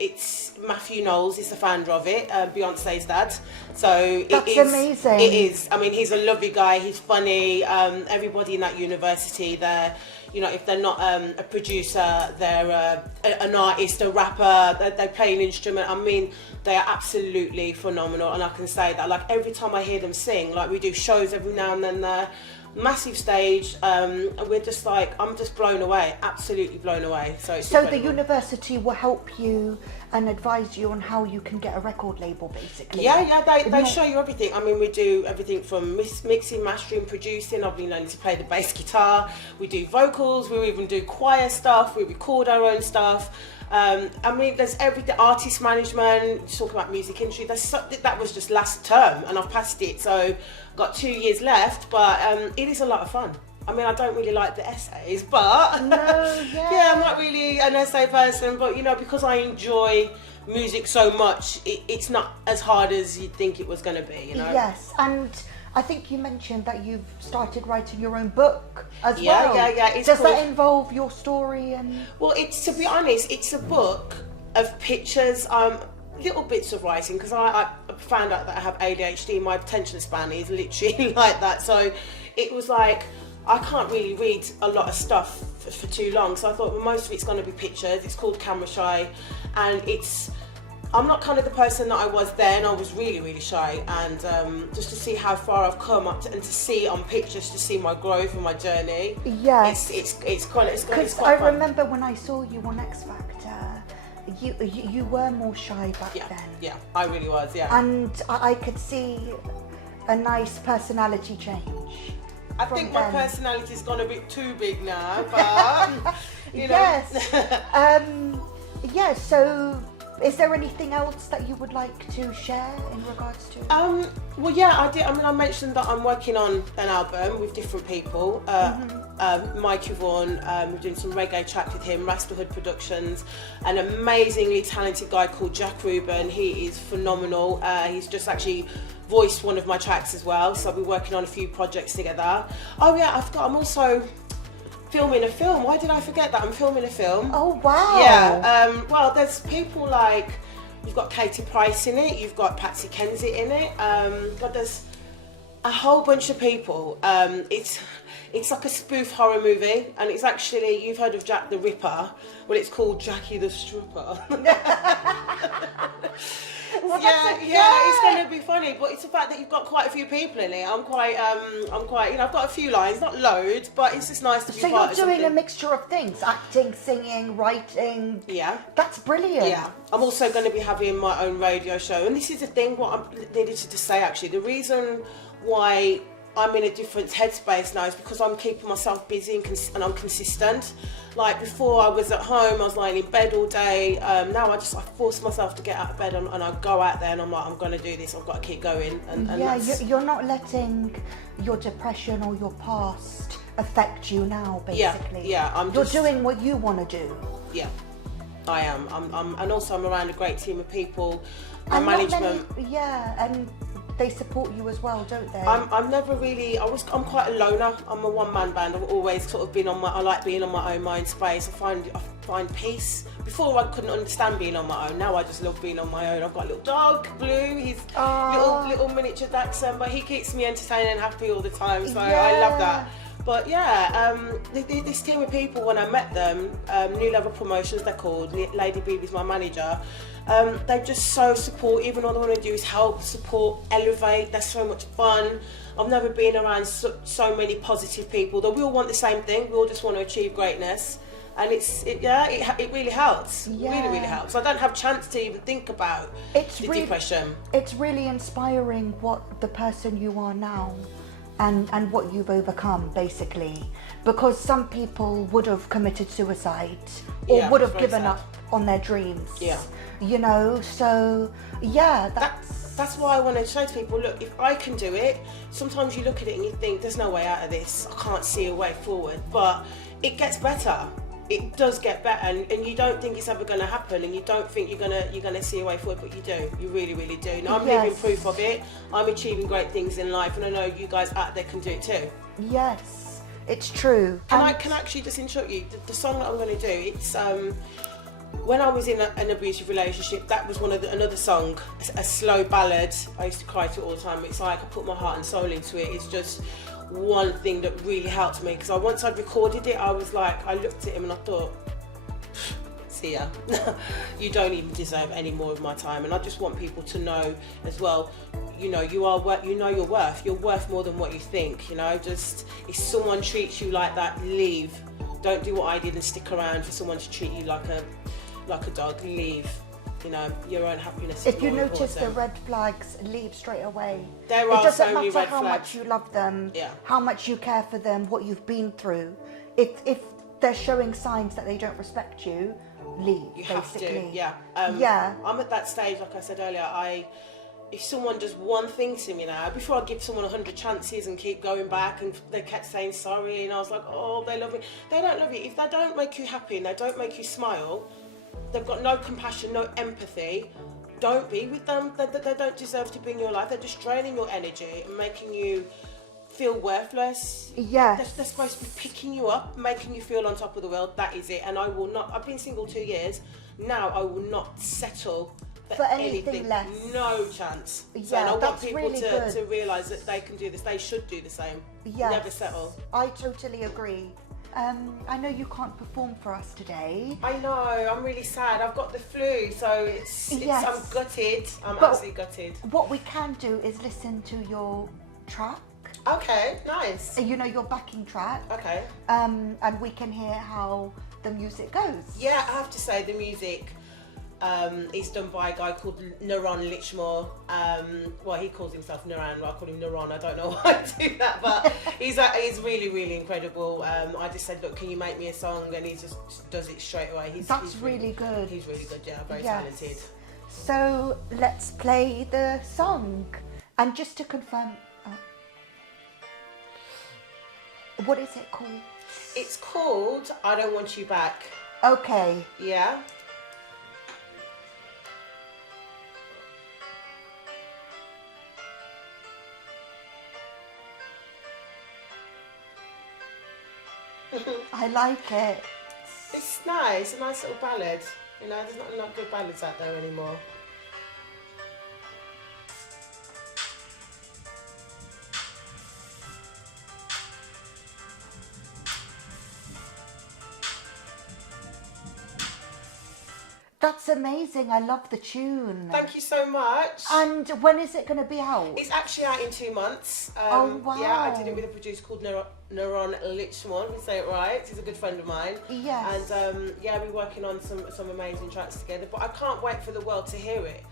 it's Matthew Knowles is the founder of it, Beyonce's dad. So that's amazing. It is. I mean, he's a lovely guy. He's funny. Everybody in that university there, you know, if they're not a producer, they're an artist, a rapper, they play an instrument. I mean, they are absolutely phenomenal, and I can say that. Like, every time I hear them sing, like, we do shows every now and then there, massive stage, and we're just like, I'm just blown away, absolutely blown away. So it's so incredible. The university will help you and advise you on how you can get a record label, basically. Yeah, they show you everything. I mean, we do everything from mixing, mastering, producing. I've been learning to play the bass guitar. We do vocals. We even do choir stuff. We record our own stuff. I mean, there's everything. Artist management. Talk about music industry. That was just last term, and I've passed it. So, got 2 years left. But it is a lot of fun. I mean, I don't really like the essays, but yeah, I'm not really an essay person. But you know, because I enjoy music so much, it's not as hard as you'd think it was going to be. You know. Yes, and I think you mentioned that you've started writing your own book as well. Yeah. Does that involve your story and? Well, to be honest, it's a book of pictures. Little bits of writing, because I found out that I have ADHD. My attention span is literally like that. So it was like, I can't really read a lot of stuff for too long, so I thought, well, most of it's going to be pictures. It's called Camera Shy, and I'm not kind of the person that I was then. I was really, really shy, and just to see how far I've come up and to see on pictures, to see my growth and my journey. Yes, it's quite because I remember when I saw you on X Factor, you were more shy back then. Yeah, I really was. Yeah, and I could see a nice personality change. I think my personality's gone a bit too big now, but you know. Yes. So, is there anything else that you would like to share in regards to? Well, yeah, I did. I mean, I mentioned that I'm working on an album with different people. Mike Yvonne, we're doing some reggae track with him. Rasterhood Productions, an amazingly talented guy called Jack Rubin. He is phenomenal. He's just actually voiced one of my tracks as well, so I'll be working on a few projects together. Oh yeah, I'm also filming a film. Why did I forget that? I'm filming a film. Oh wow. Yeah, well, there's people like, you've got Katie Price in it, you've got Patsy Kensit in it, but there's a whole bunch of people. It's like a spoof horror movie, and it's actually, you've heard of Jack the Ripper, well, it's called Jackie the Stripper. Well, it's going to be funny, but it's the fact that you've got quite a few people in it. I'm quite, you know, I've got a few lines, not loads, but it's just nice to be part of something. So you're doing a mixture of things, acting, singing, writing. Yeah. That's brilliant. Yeah. I'm also going to be having my own radio show, and this is the thing, what I needed to say actually, the reason why I'm in a different headspace now is because I'm keeping myself busy and I'm consistent. Like, before I was at home, I was lying in bed all day. Now I force myself to get out of bed and I go out there and I'm like, I'm going to do this, I've got to keep going. And you're not letting your depression or your past affect you now, basically. Yeah, you're doing what you want to do. Yeah, I am. And also I'm around a great team of people, and management. And they support you as well, don't they? I'm never really, I'm quite a loner. I'm a one-man band. I've always sort of been I like being on my own mind space. I find peace. Before I couldn't understand being on my own. Now I just love being on my own. I've got a little dog, Blue. He's little miniature Dachshund, but he keeps me entertained and happy all the time. So I love that. But yeah, this team of people, when I met them, New Level Promotions, they're called. Lady Beebe's my manager. They're just so supportive, and all they want to do is help, support, elevate. They're so much fun. I've never been around so many positive people that we all want the same thing. We all just want to achieve greatness, and it really helps. Yeah. Really, really helps. I don't have a chance to even think about depression. It's really inspiring what the person you are now and what you've overcome, basically, because some people would have committed suicide or would have given up on their dreams. Yeah. You know, so yeah, that's why I want to show to people, look, if I can do it, sometimes you look at it and you think, there's no way out of this, I can't see a way forward, but it gets better. it does get better, and you don't think it's ever going to happen, and you don't think you're gonna see a way forward, but you do. You really, really do. And I'm living proof of it. I'm achieving great things in life, and I know you guys out there can do it too. Yes, it's true. Can I actually just interrupt you? The song that I'm going to do, it's when I was in an abusive relationship, that was another song, a slow ballad. I used to cry to it all the time. It's like I put my heart and soul into it. It's just one thing that really helped me, because once I'd recorded it, I was like, I looked at him and I thought, see ya, you don't even deserve any more of my time. And I just want people to know as well, you know, you know your worth. You're worth more than what you think. You know, just if someone treats you like that, leave. Don't do what I did and stick around for someone to treat you like a dog. Leave. You know, your own happiness. If you notice the red flags, leave straight away. There are so many It doesn't matter red how flags. much you love them, Yeah. how much you care for them, what you've been through. If they're showing signs that they don't respect you, leave. You basically. have to, yeah. Yeah. I'm at that stage, like I said earlier. If someone does one thing to me now, before I give someone 100 chances and keep going back, and they kept saying sorry, and I was like, oh, they love me. They don't love you. If they don't make you happy and they don't make you smile, they've got no compassion, no empathy, don't be with them. They don't deserve to be in your life. They're just draining your energy and making you feel worthless. Yes. They're supposed to be picking you up, making you feel on top of the world. That is it. And I will not, I've been single 2 years. Now I will not settle for anything less. No chance. Yeah, so, and I want that's people really good. to realise that they can do this. They should do the same. Yes. Never settle. I totally agree. I know you can't perform for us today. I know, I'm really sad. I've got the flu, so it's Yes. I'm gutted. I'm But absolutely gutted. What we can do is listen to your track. Okay, nice. You know, your backing track. Okay. And we can hear how the music goes. Yeah, I have to say the music is done by a guy called Naran Lichmore. Well, he calls himself Naran, but I call him Naran. I don't know why I do that, but he's really, really incredible. I just said, look, can you make me a song? And he just does it straight away. He's really good. He's really good, yeah, very Yes. talented. So let's play the song. And just to confirm, what is it called? It's called I Don't Want You Back. Okay. Yeah. I like it. It's nice, a nice little ballad. You know, there's not enough good ballads out there anymore. That's amazing. I love the tune. Thank you so much. And when is it going to be out? It's actually out in 2 months. Oh, wow. Yeah, I did it with a producer called Naran Lichmore, if you say it right. He's a good friend of mine. Yes. And yeah, we're working on some amazing tracks together. But I can't wait for the world to hear it.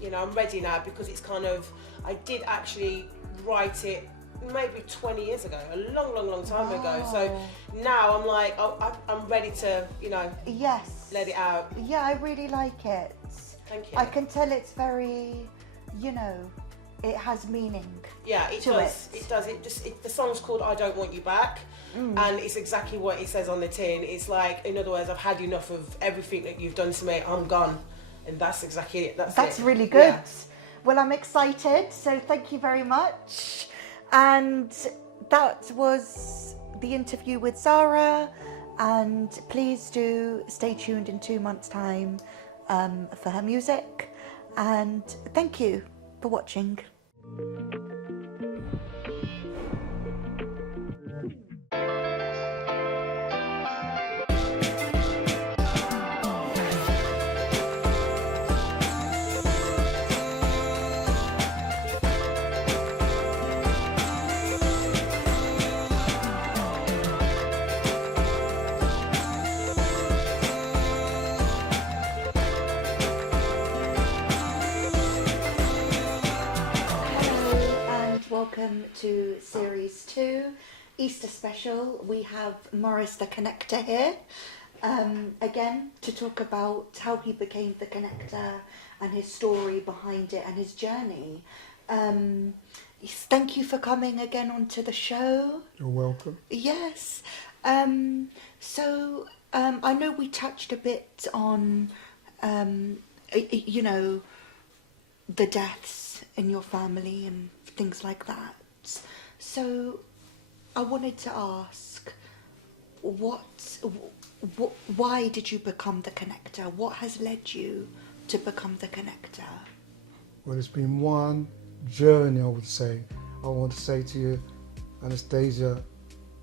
You know, I'm ready now because it's kind of, I did actually write it maybe 20 years ago, a long time ago. So now I'm like, I'm ready to, you know, yes, let it out. Yeah, I really like it. Thank you. I can tell it's very, you know, it has meaning. Yeah, it does. It does. The song's called I Don't Want You Back. And it's exactly what it says on the tin. It's like, in other words, I've had enough of everything that you've done to me. I'm gone. And that's exactly it. That's it. Really good. Yeah. Well, I'm excited. So thank you very much. And that was the interview with Zara. And please do stay tuned in 2 months' time for her music. And thank you for watching. Welcome to Series 2, Easter Special. We have Morris the Connector here, again, to talk about how he became the Connector and his story behind it and his journey. Thank you for coming again onto the show. You're welcome. Yes. So I know we touched a bit on, you know, the deaths in your family and things like that. So I wanted to ask, why did you become the connector? What has led you to become the connector? Well, it's been one journey, I would say. I want to say to you, Anastasia,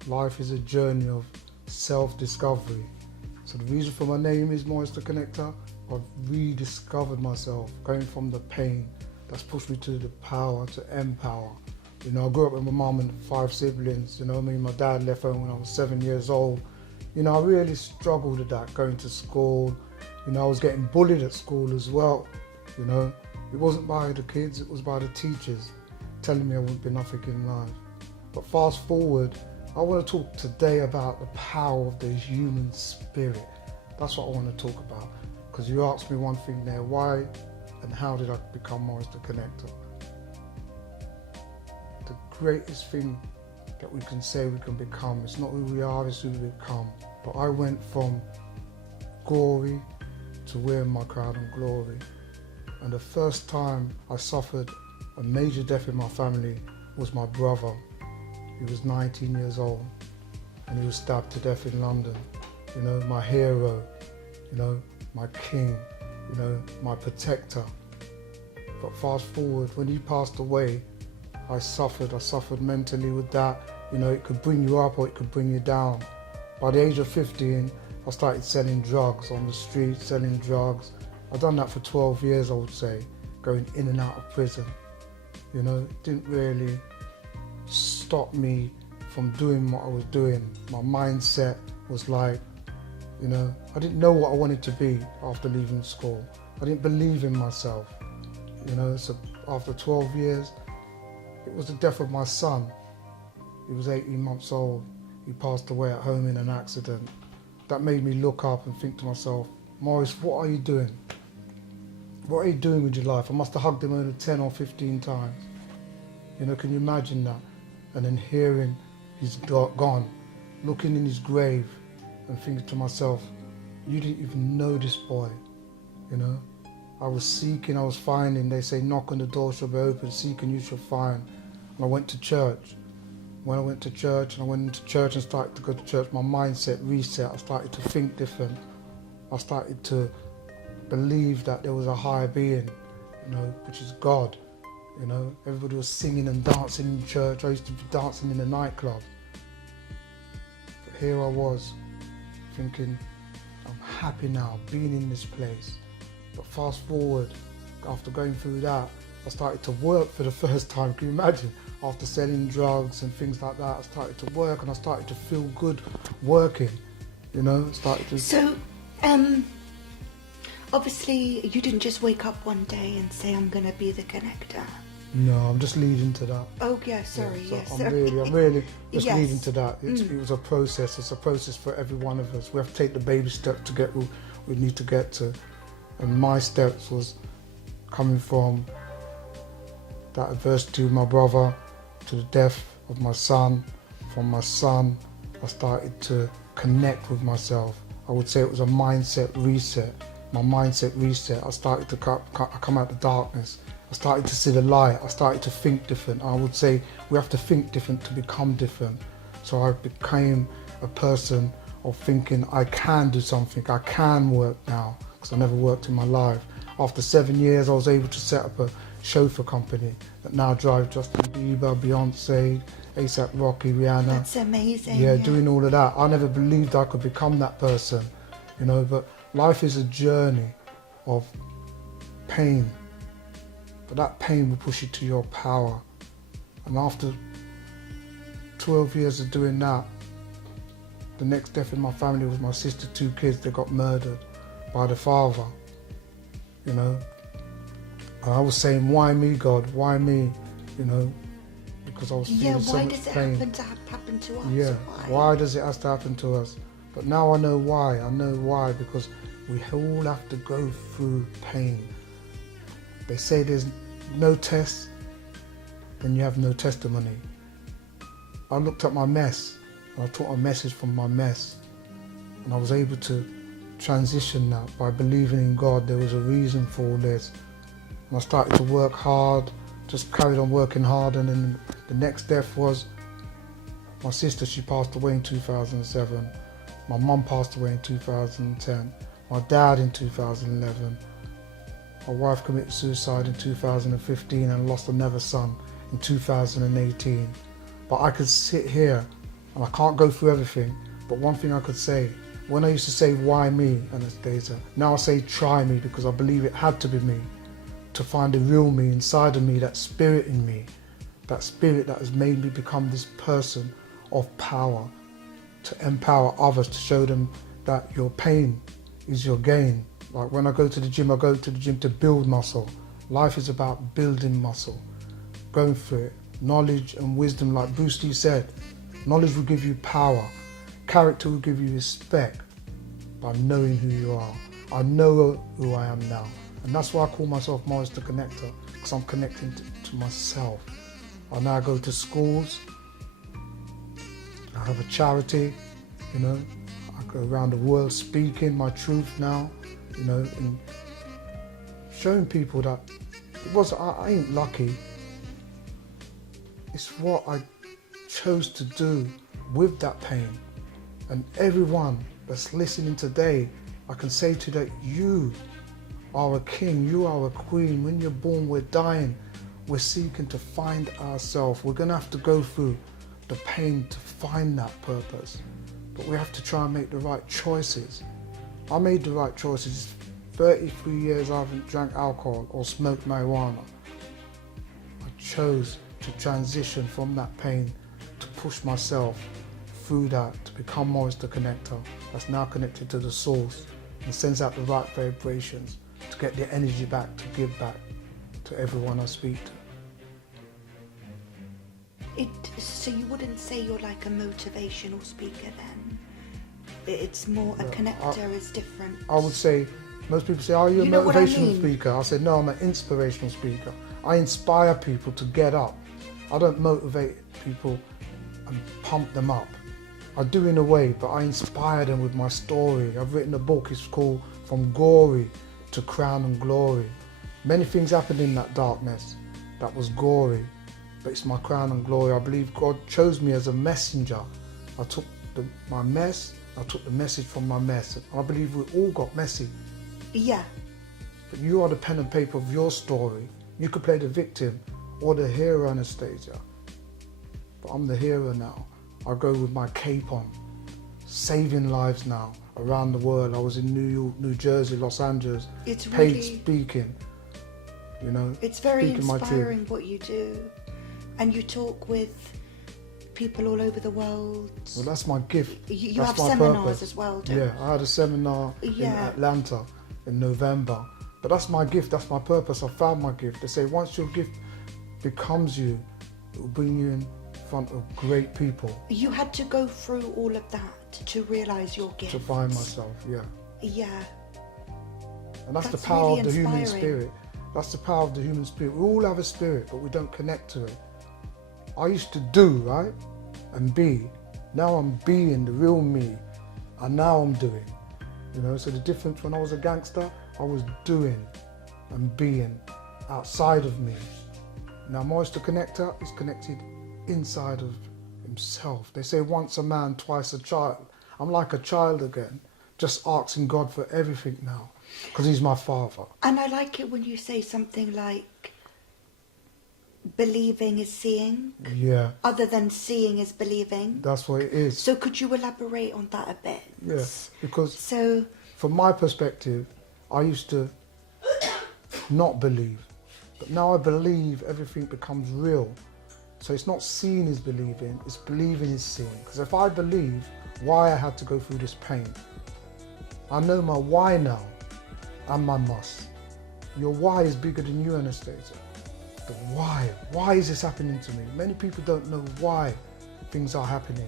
life is a journey of self-discovery. So the reason for my name is Moisture Connector. I've rediscovered myself, going from the pain that's pushed me to the power, to empower. You know, I grew up with my mum and 5 siblings. You know, me and my dad left home when I was 7 years old. You know, I really struggled with that, going to school. You know, I was getting bullied at school as well. You know, it wasn't by the kids, it was by the teachers telling me I wouldn't be nothing in life. But fast forward, I want to talk today about the power of the human spirit. That's what I want to talk about. Because you asked me one thing there, why and how did I become Moisture Connector? The greatest thing that we can say we can become, it's not who we are, it's who we become. But I went from glory to wearing my crown of glory. And the first time I suffered a major death in my family was my brother. He was 19 years old and he was stabbed to death in London. You know, my hero, you know, my king, you know, my protector. But fast forward, when he passed away, I suffered mentally with that. You know, it could bring you up or it could bring you down. By the age of 15, I started selling drugs on the street, selling drugs. I've done that for 12 years, I would say, going in and out of prison. You know, it didn't really stop me from doing what I was doing. My mindset was like, you know, I didn't know what I wanted to be after leaving school. I didn't believe in myself. You know, so after 12 years, it was the death of my son. He was 18 months old. He passed away at home in an accident. That made me look up and think to myself, Maurice, what are you doing? What are you doing with your life? I must have hugged him over 10 or 15 times. You know, can you imagine that? And then hearing he's gone, looking in his grave and thinking to myself, you didn't even know this boy, you know? I was seeking, I was finding. They say, knock on the door shall be open, seek and you shall find. And I went to church. When I went to church and started to go to church, my mindset reset. I started to think different. I started to believe that there was a higher being, you know, which is God. You know, everybody was singing and dancing in church. I used to be dancing in the nightclub. But here I was, thinking, I'm happy now, being in this place. But fast forward, after going through that, I started to work for the first time. Can you imagine? After selling drugs and things like that, I started to work and I started to feel good working. You know, started to... So, obviously you didn't just wake up one day and say, I'm going to be the connector. No, I'm just leading to that. Oh, yeah, sorry, Yeah, yes. so I'm really just Yes. leading to that. It was a process. It's a process for every one of us. We have to take the baby step to get where we need to get to. And my steps was coming from that adversity with my brother to the death of my son. From my son, I started to connect with myself. I would say it was a mindset reset. My mindset reset. I started to come out of the darkness. I started to see the light. I started to think different. I would say we have to think different to become different. So I became a person of thinking I can do something. I can work now, because I never worked in my life. After 7 years, I was able to set up a chauffeur company that now drives Justin Bieber, Beyonce, A$AP Rocky, Rihanna. That's amazing. Yeah, doing all of that. I never believed I could become that person, you know, but life is a journey of pain. But that pain will push you to your power. And after 12 years of doing that, the next death in my family was my sister's 2 kids. They got murdered by the father, you know. And I was saying, why me, God? Why me? You know, because I was feeling so much pain. Yeah, why does it happen to us? Yeah, why does it have to happen to us? But now I know why. I know why, because we all have to go through pain. They say there's no test, then you have no testimony. I looked at my mess And I took a message from my mess. And I was able to transition that by believing in God. There was a reason for all this. And I started to work hard, just carried on working hard. And then the next death was my sister. She passed away in 2007. My mum passed away in 2010. My dad in 2011. My wife committed suicide in 2015 and lost another son in 2018. But I could sit here, and I can't go through everything, but one thing I could say, when I used to say, why me, Anastasia, now I say, try me, because I believe it had to be me, to find the real me inside of me, that spirit in me, that spirit that has made me become this person of power, to empower others, to show them that your pain is your gain. Like when I go to the gym, I go to the gym to build muscle. Life is about building muscle, going through it. Knowledge and wisdom, like Bruce Lee said, knowledge will give you power. Character will give you respect by knowing who you are. I know who I am now. And that's why I call myself Morris the Connector, because I'm connecting to myself. I now go to schools. I have a charity, you know. I go around the world speaking my truth now, you know, and showing people that I ain't lucky. It's what I chose to do with that pain. And everyone that's listening today, I can say to that, you are a king, you are a queen. When you're born, we're dying. We're seeking to find ourselves. We're gonna have to go through the pain to find that purpose. But we have to try and make the right choices. I made the right choices. 33 years I haven't drank alcohol or smoked marijuana. I chose to transition from that pain, to push myself through that, to become Morris the Connector, that's now connected to the source and sends out the right vibrations to get the energy back, to give back to everyone I speak to. So you wouldn't say you're like a motivational speaker then? It's more a connector is different. I would say, most people say, are you a know motivational speaker? I said, no, I'm an inspirational speaker. I inspire people to get up. I don't motivate people and pump them up. I do in a way, but I inspire them with my story. I've written a book, it's called From Gory to Crown and Glory. Many things happened in that darkness that was gory, but it's my crown and glory. I believe God chose me as a messenger. I took my mess, I took the message from my mess. I believe we all got messy. Yeah. But you are the pen and paper of your story. You could play the victim or the hero, Anastasia. But I'm the hero now. I go with my cape on, saving lives now around the world. I was in New York, New Jersey, Los Angeles, paid speaking, you know. It's very inspiring what you do. And you talk with people all over the world. Well, that's my gift. You have seminars as well, don't you? Yeah, I had a seminar in Atlanta in November. But that's my gift, that's my purpose. I found my gift. They say once your gift becomes you, it will bring you in front of great people. You had to go through all of that to realise your gift. To find myself, yeah. Yeah. And that's the power really of the human spirit. That's the power of the human spirit. We all have a spirit, but we don't connect to it. I used to do, right? And be. Now I'm being the real me. And now I'm doing. You know, so the difference when I was a gangster, I was doing and being outside of me. Now Morris the Connector is connected inside of himself. They say once a man, twice a child. I'm like a child again, just asking God for everything now, because he's my father. And I like it when you say something like, believing is seeing. Yeah. Other than seeing is believing. That's what it is. So could you elaborate on that a bit? Yeah, because from my perspective, I used to not believe, but now I believe everything becomes real. So it's not seeing is believing, it's believing is seeing. Because if I believe why I had to go through this pain, I know my why now and my must. Your why is bigger than you, Anastasia. The why. Why is this happening to me? Many people don't know why things are happening,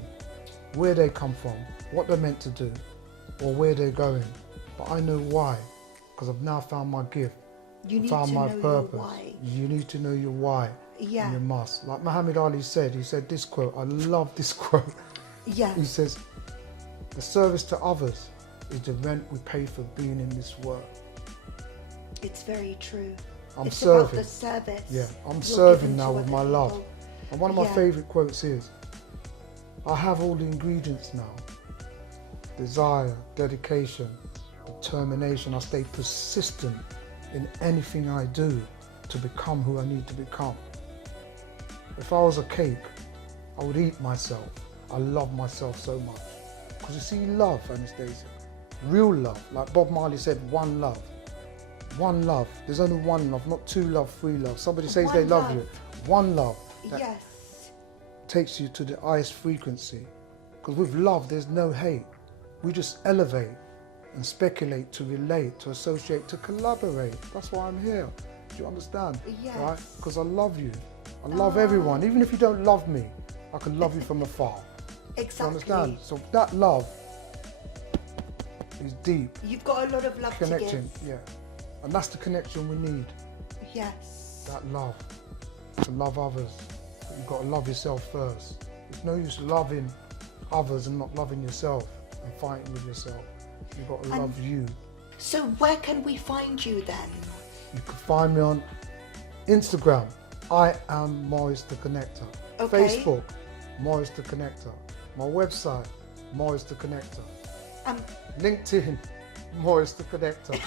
where they come from, what they're meant to do, or where they're going. But I know why, because I've now found my gift. You need found to my know purpose. your why. You need to know your why. Yeah. And you must. Like Muhammad Ali said, he said this quote, I love this quote. Yes. He says, the service to others is the rent we pay for being in this world. It's very true. I'm it's serving. about the service. Yeah, I'm you're serving giving now to with other my love. people. And one of my Yeah. favourite quotes is, I have all the ingredients now. Desire, dedication, determination. I stay persistent in anything I do to become who I need to become. If I was a cake, I would eat myself. I love myself so much. Because you see, love, Anastasia, real love, like Bob Marley said, one love. One love. There's only one love, not two love, three love. Somebody says One they love love. you. One love. That Yes. takes you to the highest frequency. Because with love, there's no hate. We just elevate and speculate to relate, to associate, to collaborate. That's why I'm here. Do you understand? Yes. Right? Because I love you. I love everyone. Even if you don't love me, I can love you from afar. Exactly. You understand? So that love is deep. You've got a lot of love Connection, to give. yeah. And that's the connection we need. Yes. That love. To love others. But you've got to love yourself first. There's no use loving others and not loving yourself and fighting with yourself. You've got to love you. So where can we find you then? You can find me on Instagram. I am Morris the Connector. Okay. Facebook, Morris the Connector. My website, Morris the Connector. LinkedIn, Morris the Connector.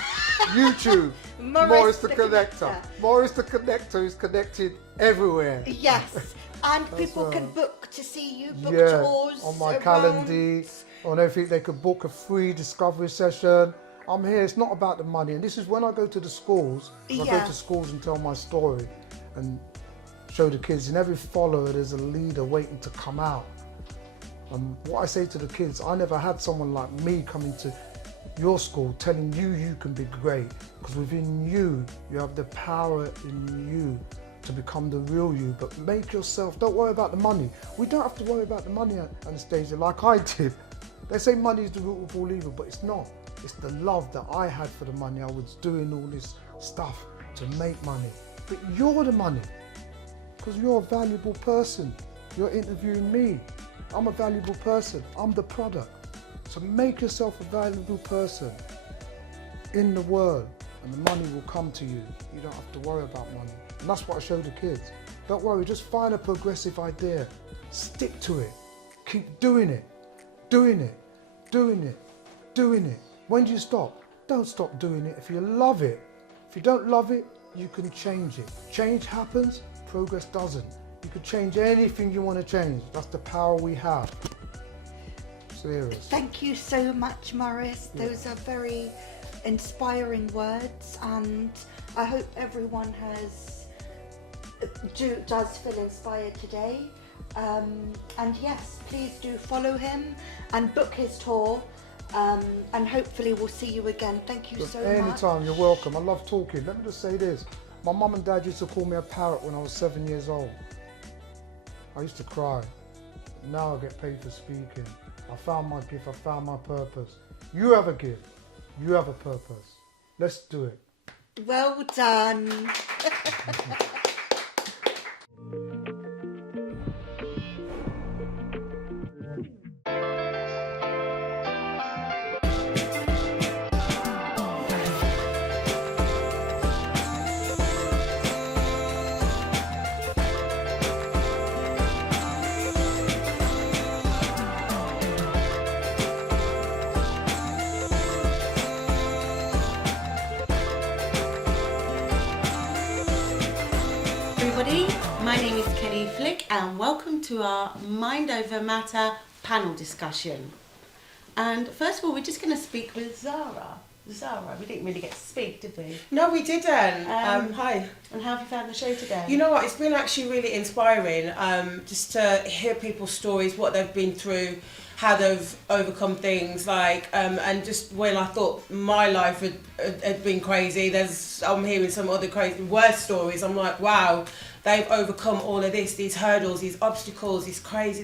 YouTube, Morris the Connector. Morris the Connector is connected everywhere. Yes. And That's people can right. book to see you, book Yeah, tours. on my around. calendar, on everything. They could book a free discovery session. I'm here. It's not about the money. And this is when I go to the schools. I go Yeah. to schools and tell my story and show the kids. In every follower, there's a leader waiting to come out. And what I say to the kids, I never had someone like me coming to your school telling you you can be great. Because within you, you have the power in you to become the real you. But make yourself, don't worry about the money. We don't have to worry about the money, Anastasia, like I did. They say money is the root of all evil, but it's not. It's the love that I had for the money. I was doing all this stuff to make money. But you're the money, because you're a valuable person. You're interviewing me. I'm a valuable person. I'm the product. So make yourself a valuable person in the world, and the money will come to you. You don't have to worry about money. And that's what I show the kids. Don't worry, just find a progressive idea. Stick to it. Keep doing it. Doing it. Doing it. Doing it. When do you stop? Don't stop doing it if you love it. If you don't love it, you can change it. Change happens, progress doesn't. You can change anything you want to change. That's the power we have. Serious. Thank you so much, Morris. Yeah. Those are very inspiring words, and I hope everyone does feel inspired today. And yes, please do follow him and book his tour. And hopefully we'll see you again. Thank you Just so much. anytime, you're welcome. I love talking. Let me just say this. My mum and dad used to call me a parrot when I was 7 years old. I used to cry. Now I get paid for speaking. I found my gift, I found my purpose. You have a gift, you have a purpose. Let's do it. Well done. Everybody, my name is Kelly Flick and welcome to our Mind Over Matter panel discussion. And first of all, we're just going to speak with Zara. Zara, we didn't really get to speak, did we? No, we didn't. Um, Hi. And how have you found the show today? You know what? It's been actually really inspiring just to hear people's stories, what they've been through, how they've overcome things, like, and just when I thought my life had been crazy, I'm hearing some other crazy, worse stories. I'm like, wow, they've overcome all of this, these hurdles, these obstacles, this crazy,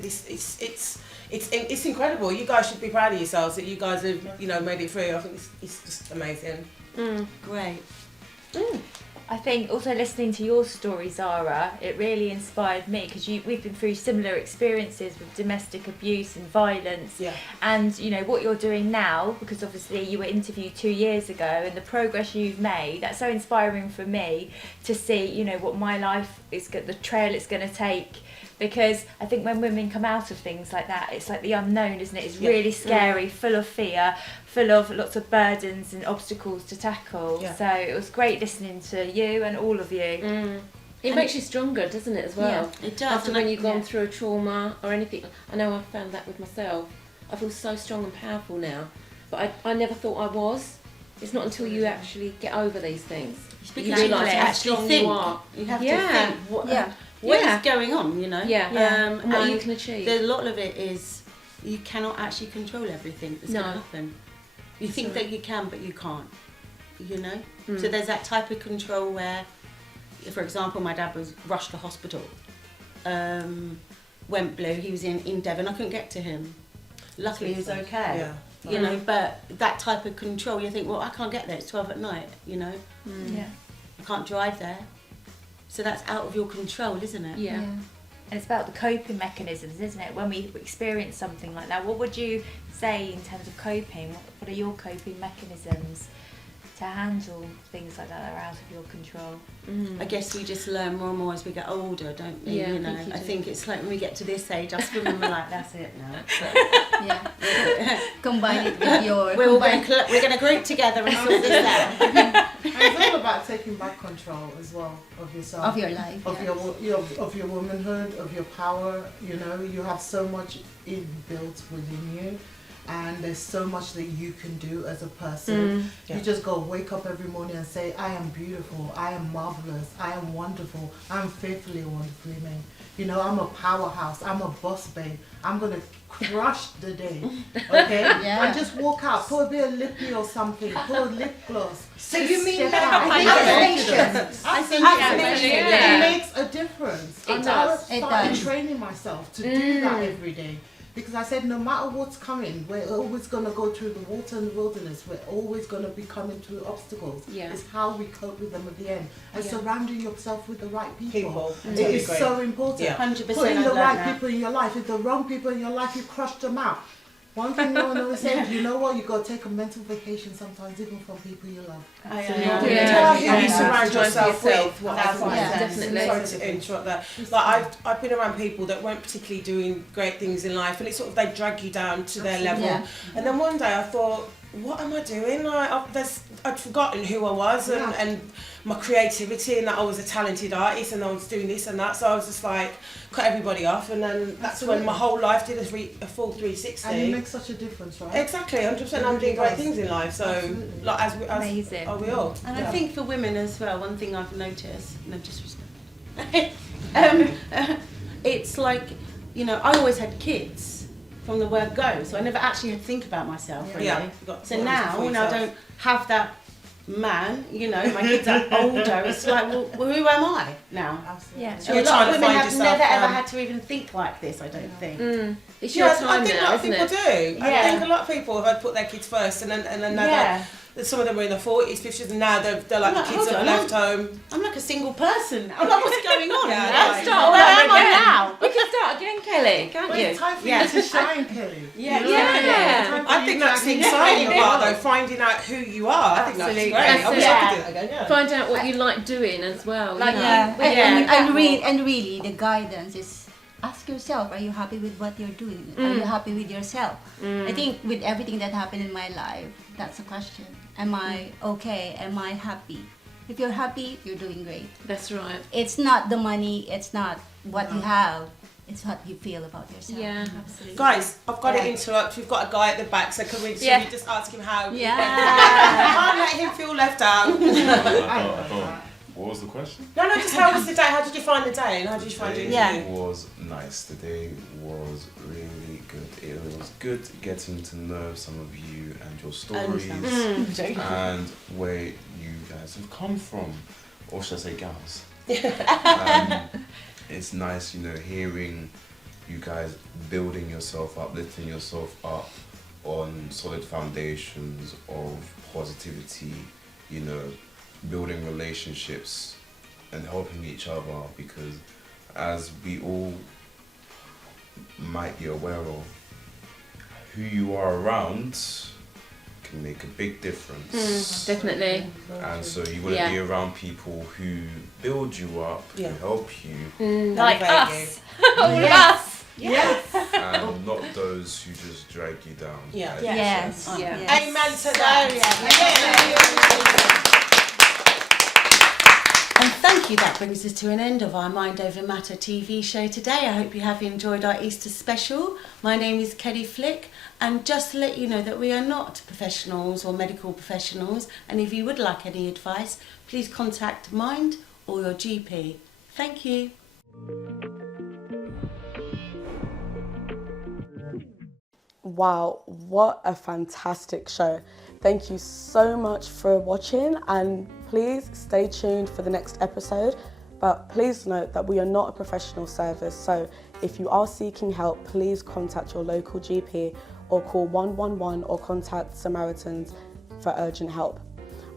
it's incredible. You guys should be proud of yourselves that you guys have, made it through. I think it's just amazing. Great. I think also listening to your story, Zara, it really inspired me because we've been through similar experiences with domestic abuse and violence. Yeah. And you know what you're doing now, because obviously you were interviewed 2 years ago, and the progress you've made. That's so inspiring for me to see, you know, what my life is, the trail it's going to take. Because I think when women come out of things like that, it's like the unknown, isn't it? It's really scary, full of fear, full of lots of burdens and obstacles to tackle. Yeah. So it was great listening to you and all of you. It makes you stronger, doesn't it, as well? It does. After And when you've gone through a trauma or anything. I know I've found that with myself. I feel so strong and powerful now. But I never thought I was. It's not until you actually get over these things. Because you you realise have how to strong think. you are. You have Yeah. to think what is going on, you know? And what you and can achieve. A lot of it is you cannot actually control everything that's going to happen. You think that you can, but you can't, you know? So there's that type of control where, for example, my dad was rushed to hospital, went blue, he was in Devon, I couldn't get to him. Luckily he was okay. Yeah. You know, but that type of control, you think, well, I can't get there, it's 12 at night, you know? Yeah. I can't drive there. So that's out of your control, isn't it? Yeah. And it's about the coping mechanisms, isn't it? When we experience something like that, what would you say in terms of coping? What are your coping mechanisms to handle things like that are out of your control? I guess we just learn more and more as we get older, don't we? Yeah, you know, I I think it's like when we get to this age, us women are like, that's it now. Yeah. Combine it with your... We're all going to group together and sort this out. And it's all about taking back control as well of yourself, Of your life, of yes. of your womanhood, of your power. You know, you have so much inbuilt within you, and there's so much that you can do as a person. You just go wake up every morning and say, I am beautiful, I am marvelous, I am wonderful, I'm fearfully and wonderfully made. You know, I'm a powerhouse, I'm a boss babe, I'm gonna crush the day, okay? Yeah. And just walk out, put a bit of lippy or something, put a lip gloss. So you mean Step that? out. Affirmations. I think Absolutely. Yeah. It makes a difference. It And does. I It started does. training myself to do that every day. Because I said, no matter what's coming, we're always going to go through the water and the wilderness. We're always going to be coming through obstacles. Yeah. It's how we cope with them at the end. And Yeah. surrounding yourself with the right people. It Totally is agree. so important. Yeah. 100% Putting I've the learned right that. people in your life. If the wrong people in your life, you crush them out. One thing no one always said, you know what, you got to take a mental vacation sometimes, even from people you love. Tell who you surround Time for yourself yourself. with. That's right. Yeah. Definitely. Sorry to interrupt that. Like I've been around people that weren't particularly doing great things in life, and it's sort of they drag you down to their level. Yeah. And then one day I thought, what am I doing? Like I'd forgotten who I was and my creativity, and that I was a talented artist, and I was doing this and that. So I was just like, cut everybody off, and then that's when my whole life did a full 360. And it makes such a difference, right? Exactly, 100%. I'm doing great things in life, so Absolutely. like as Amazing. are we all? And I think for women as well, one thing I've noticed, no disrespect, it's like, you know, I always had kids from the word go, so I never actually had to think about myself really. Yeah, you got So to now, for when I yourself. don't have that man, you know, my kids are older, it's like, well, who am I now? Absolutely. Yeah. So A you're lot trying of to women find have yourself, never ever had to even think like this, I don't think. It's your time I think a now, lot of isn't people it? do. I Yeah. think a lot of people have put their kids first, and then now Yeah. some of them are in their 40s, 50s, and now they're like No, the kids hold have on, left home. I'm like a single person. I'm like, what's going on? Yeah, now? right. Start Where over am I again. now? You can start again, Kelly, can't Well, you? it's time for Yeah. you to shine, Kelly. Yeah. You know? Yeah. It's time for I you think to that's the actually exciting shine. part, though, finding out who you are. I think that's Absolutely. great. I wish I That's could do that again, yeah. Find out what you like doing as well. Like you know. Yeah. Yeah. And really, the guidance is ask yourself, are you happy with what you're doing? Are you happy with yourself? I think with everything that happened in my life, that's a question. Am I okay? Am I happy? If you're happy, you're doing great. That's right. It's not the money, it's not what you have, it's what you feel about yourself. Yeah. Absolutely. Guys, I've got Yeah. to interrupt. We've got a guy at the back, so can we Yeah. just ask him how? Yeah. I can't let him feel left out. What was the question? No, just how was the day? How did you find the day? And how did you find it? Yeah. It was nice. The day was really good. It was good getting to know some of you and your stories and where you guys have come from, or should I say gals. It's nice, you know, hearing you guys building yourself up, lifting yourself up on solid foundations of positivity, you know, building relationships and helping each other, because as we all might be aware of, who you are around can make a big difference. Definitely. And so you want to be around people who build you up, who help you. Like us. All of us. Yes. And not those who just drag you down. Yeah. Yes. Amen to that. And thank you. That brings us to an end of our Mind Over Matter TV show today. I hope you have enjoyed our Easter special. My name is Kelly Flick, and just to let you know that we are not professionals or medical professionals, and if you would like any advice, please contact Mind or your GP. Thank you. Wow, what a fantastic show. Thank you so much for watching, and please stay tuned for the next episode. But please note that we are not a professional service, so if you are seeking help, please contact your local GP or call 111 or contact Samaritans for urgent help.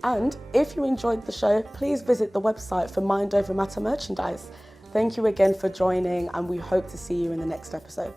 And if you enjoyed the show, please visit the website for Mind Over Matter merchandise. Thank you again for joining, and we hope to see you in the next episode.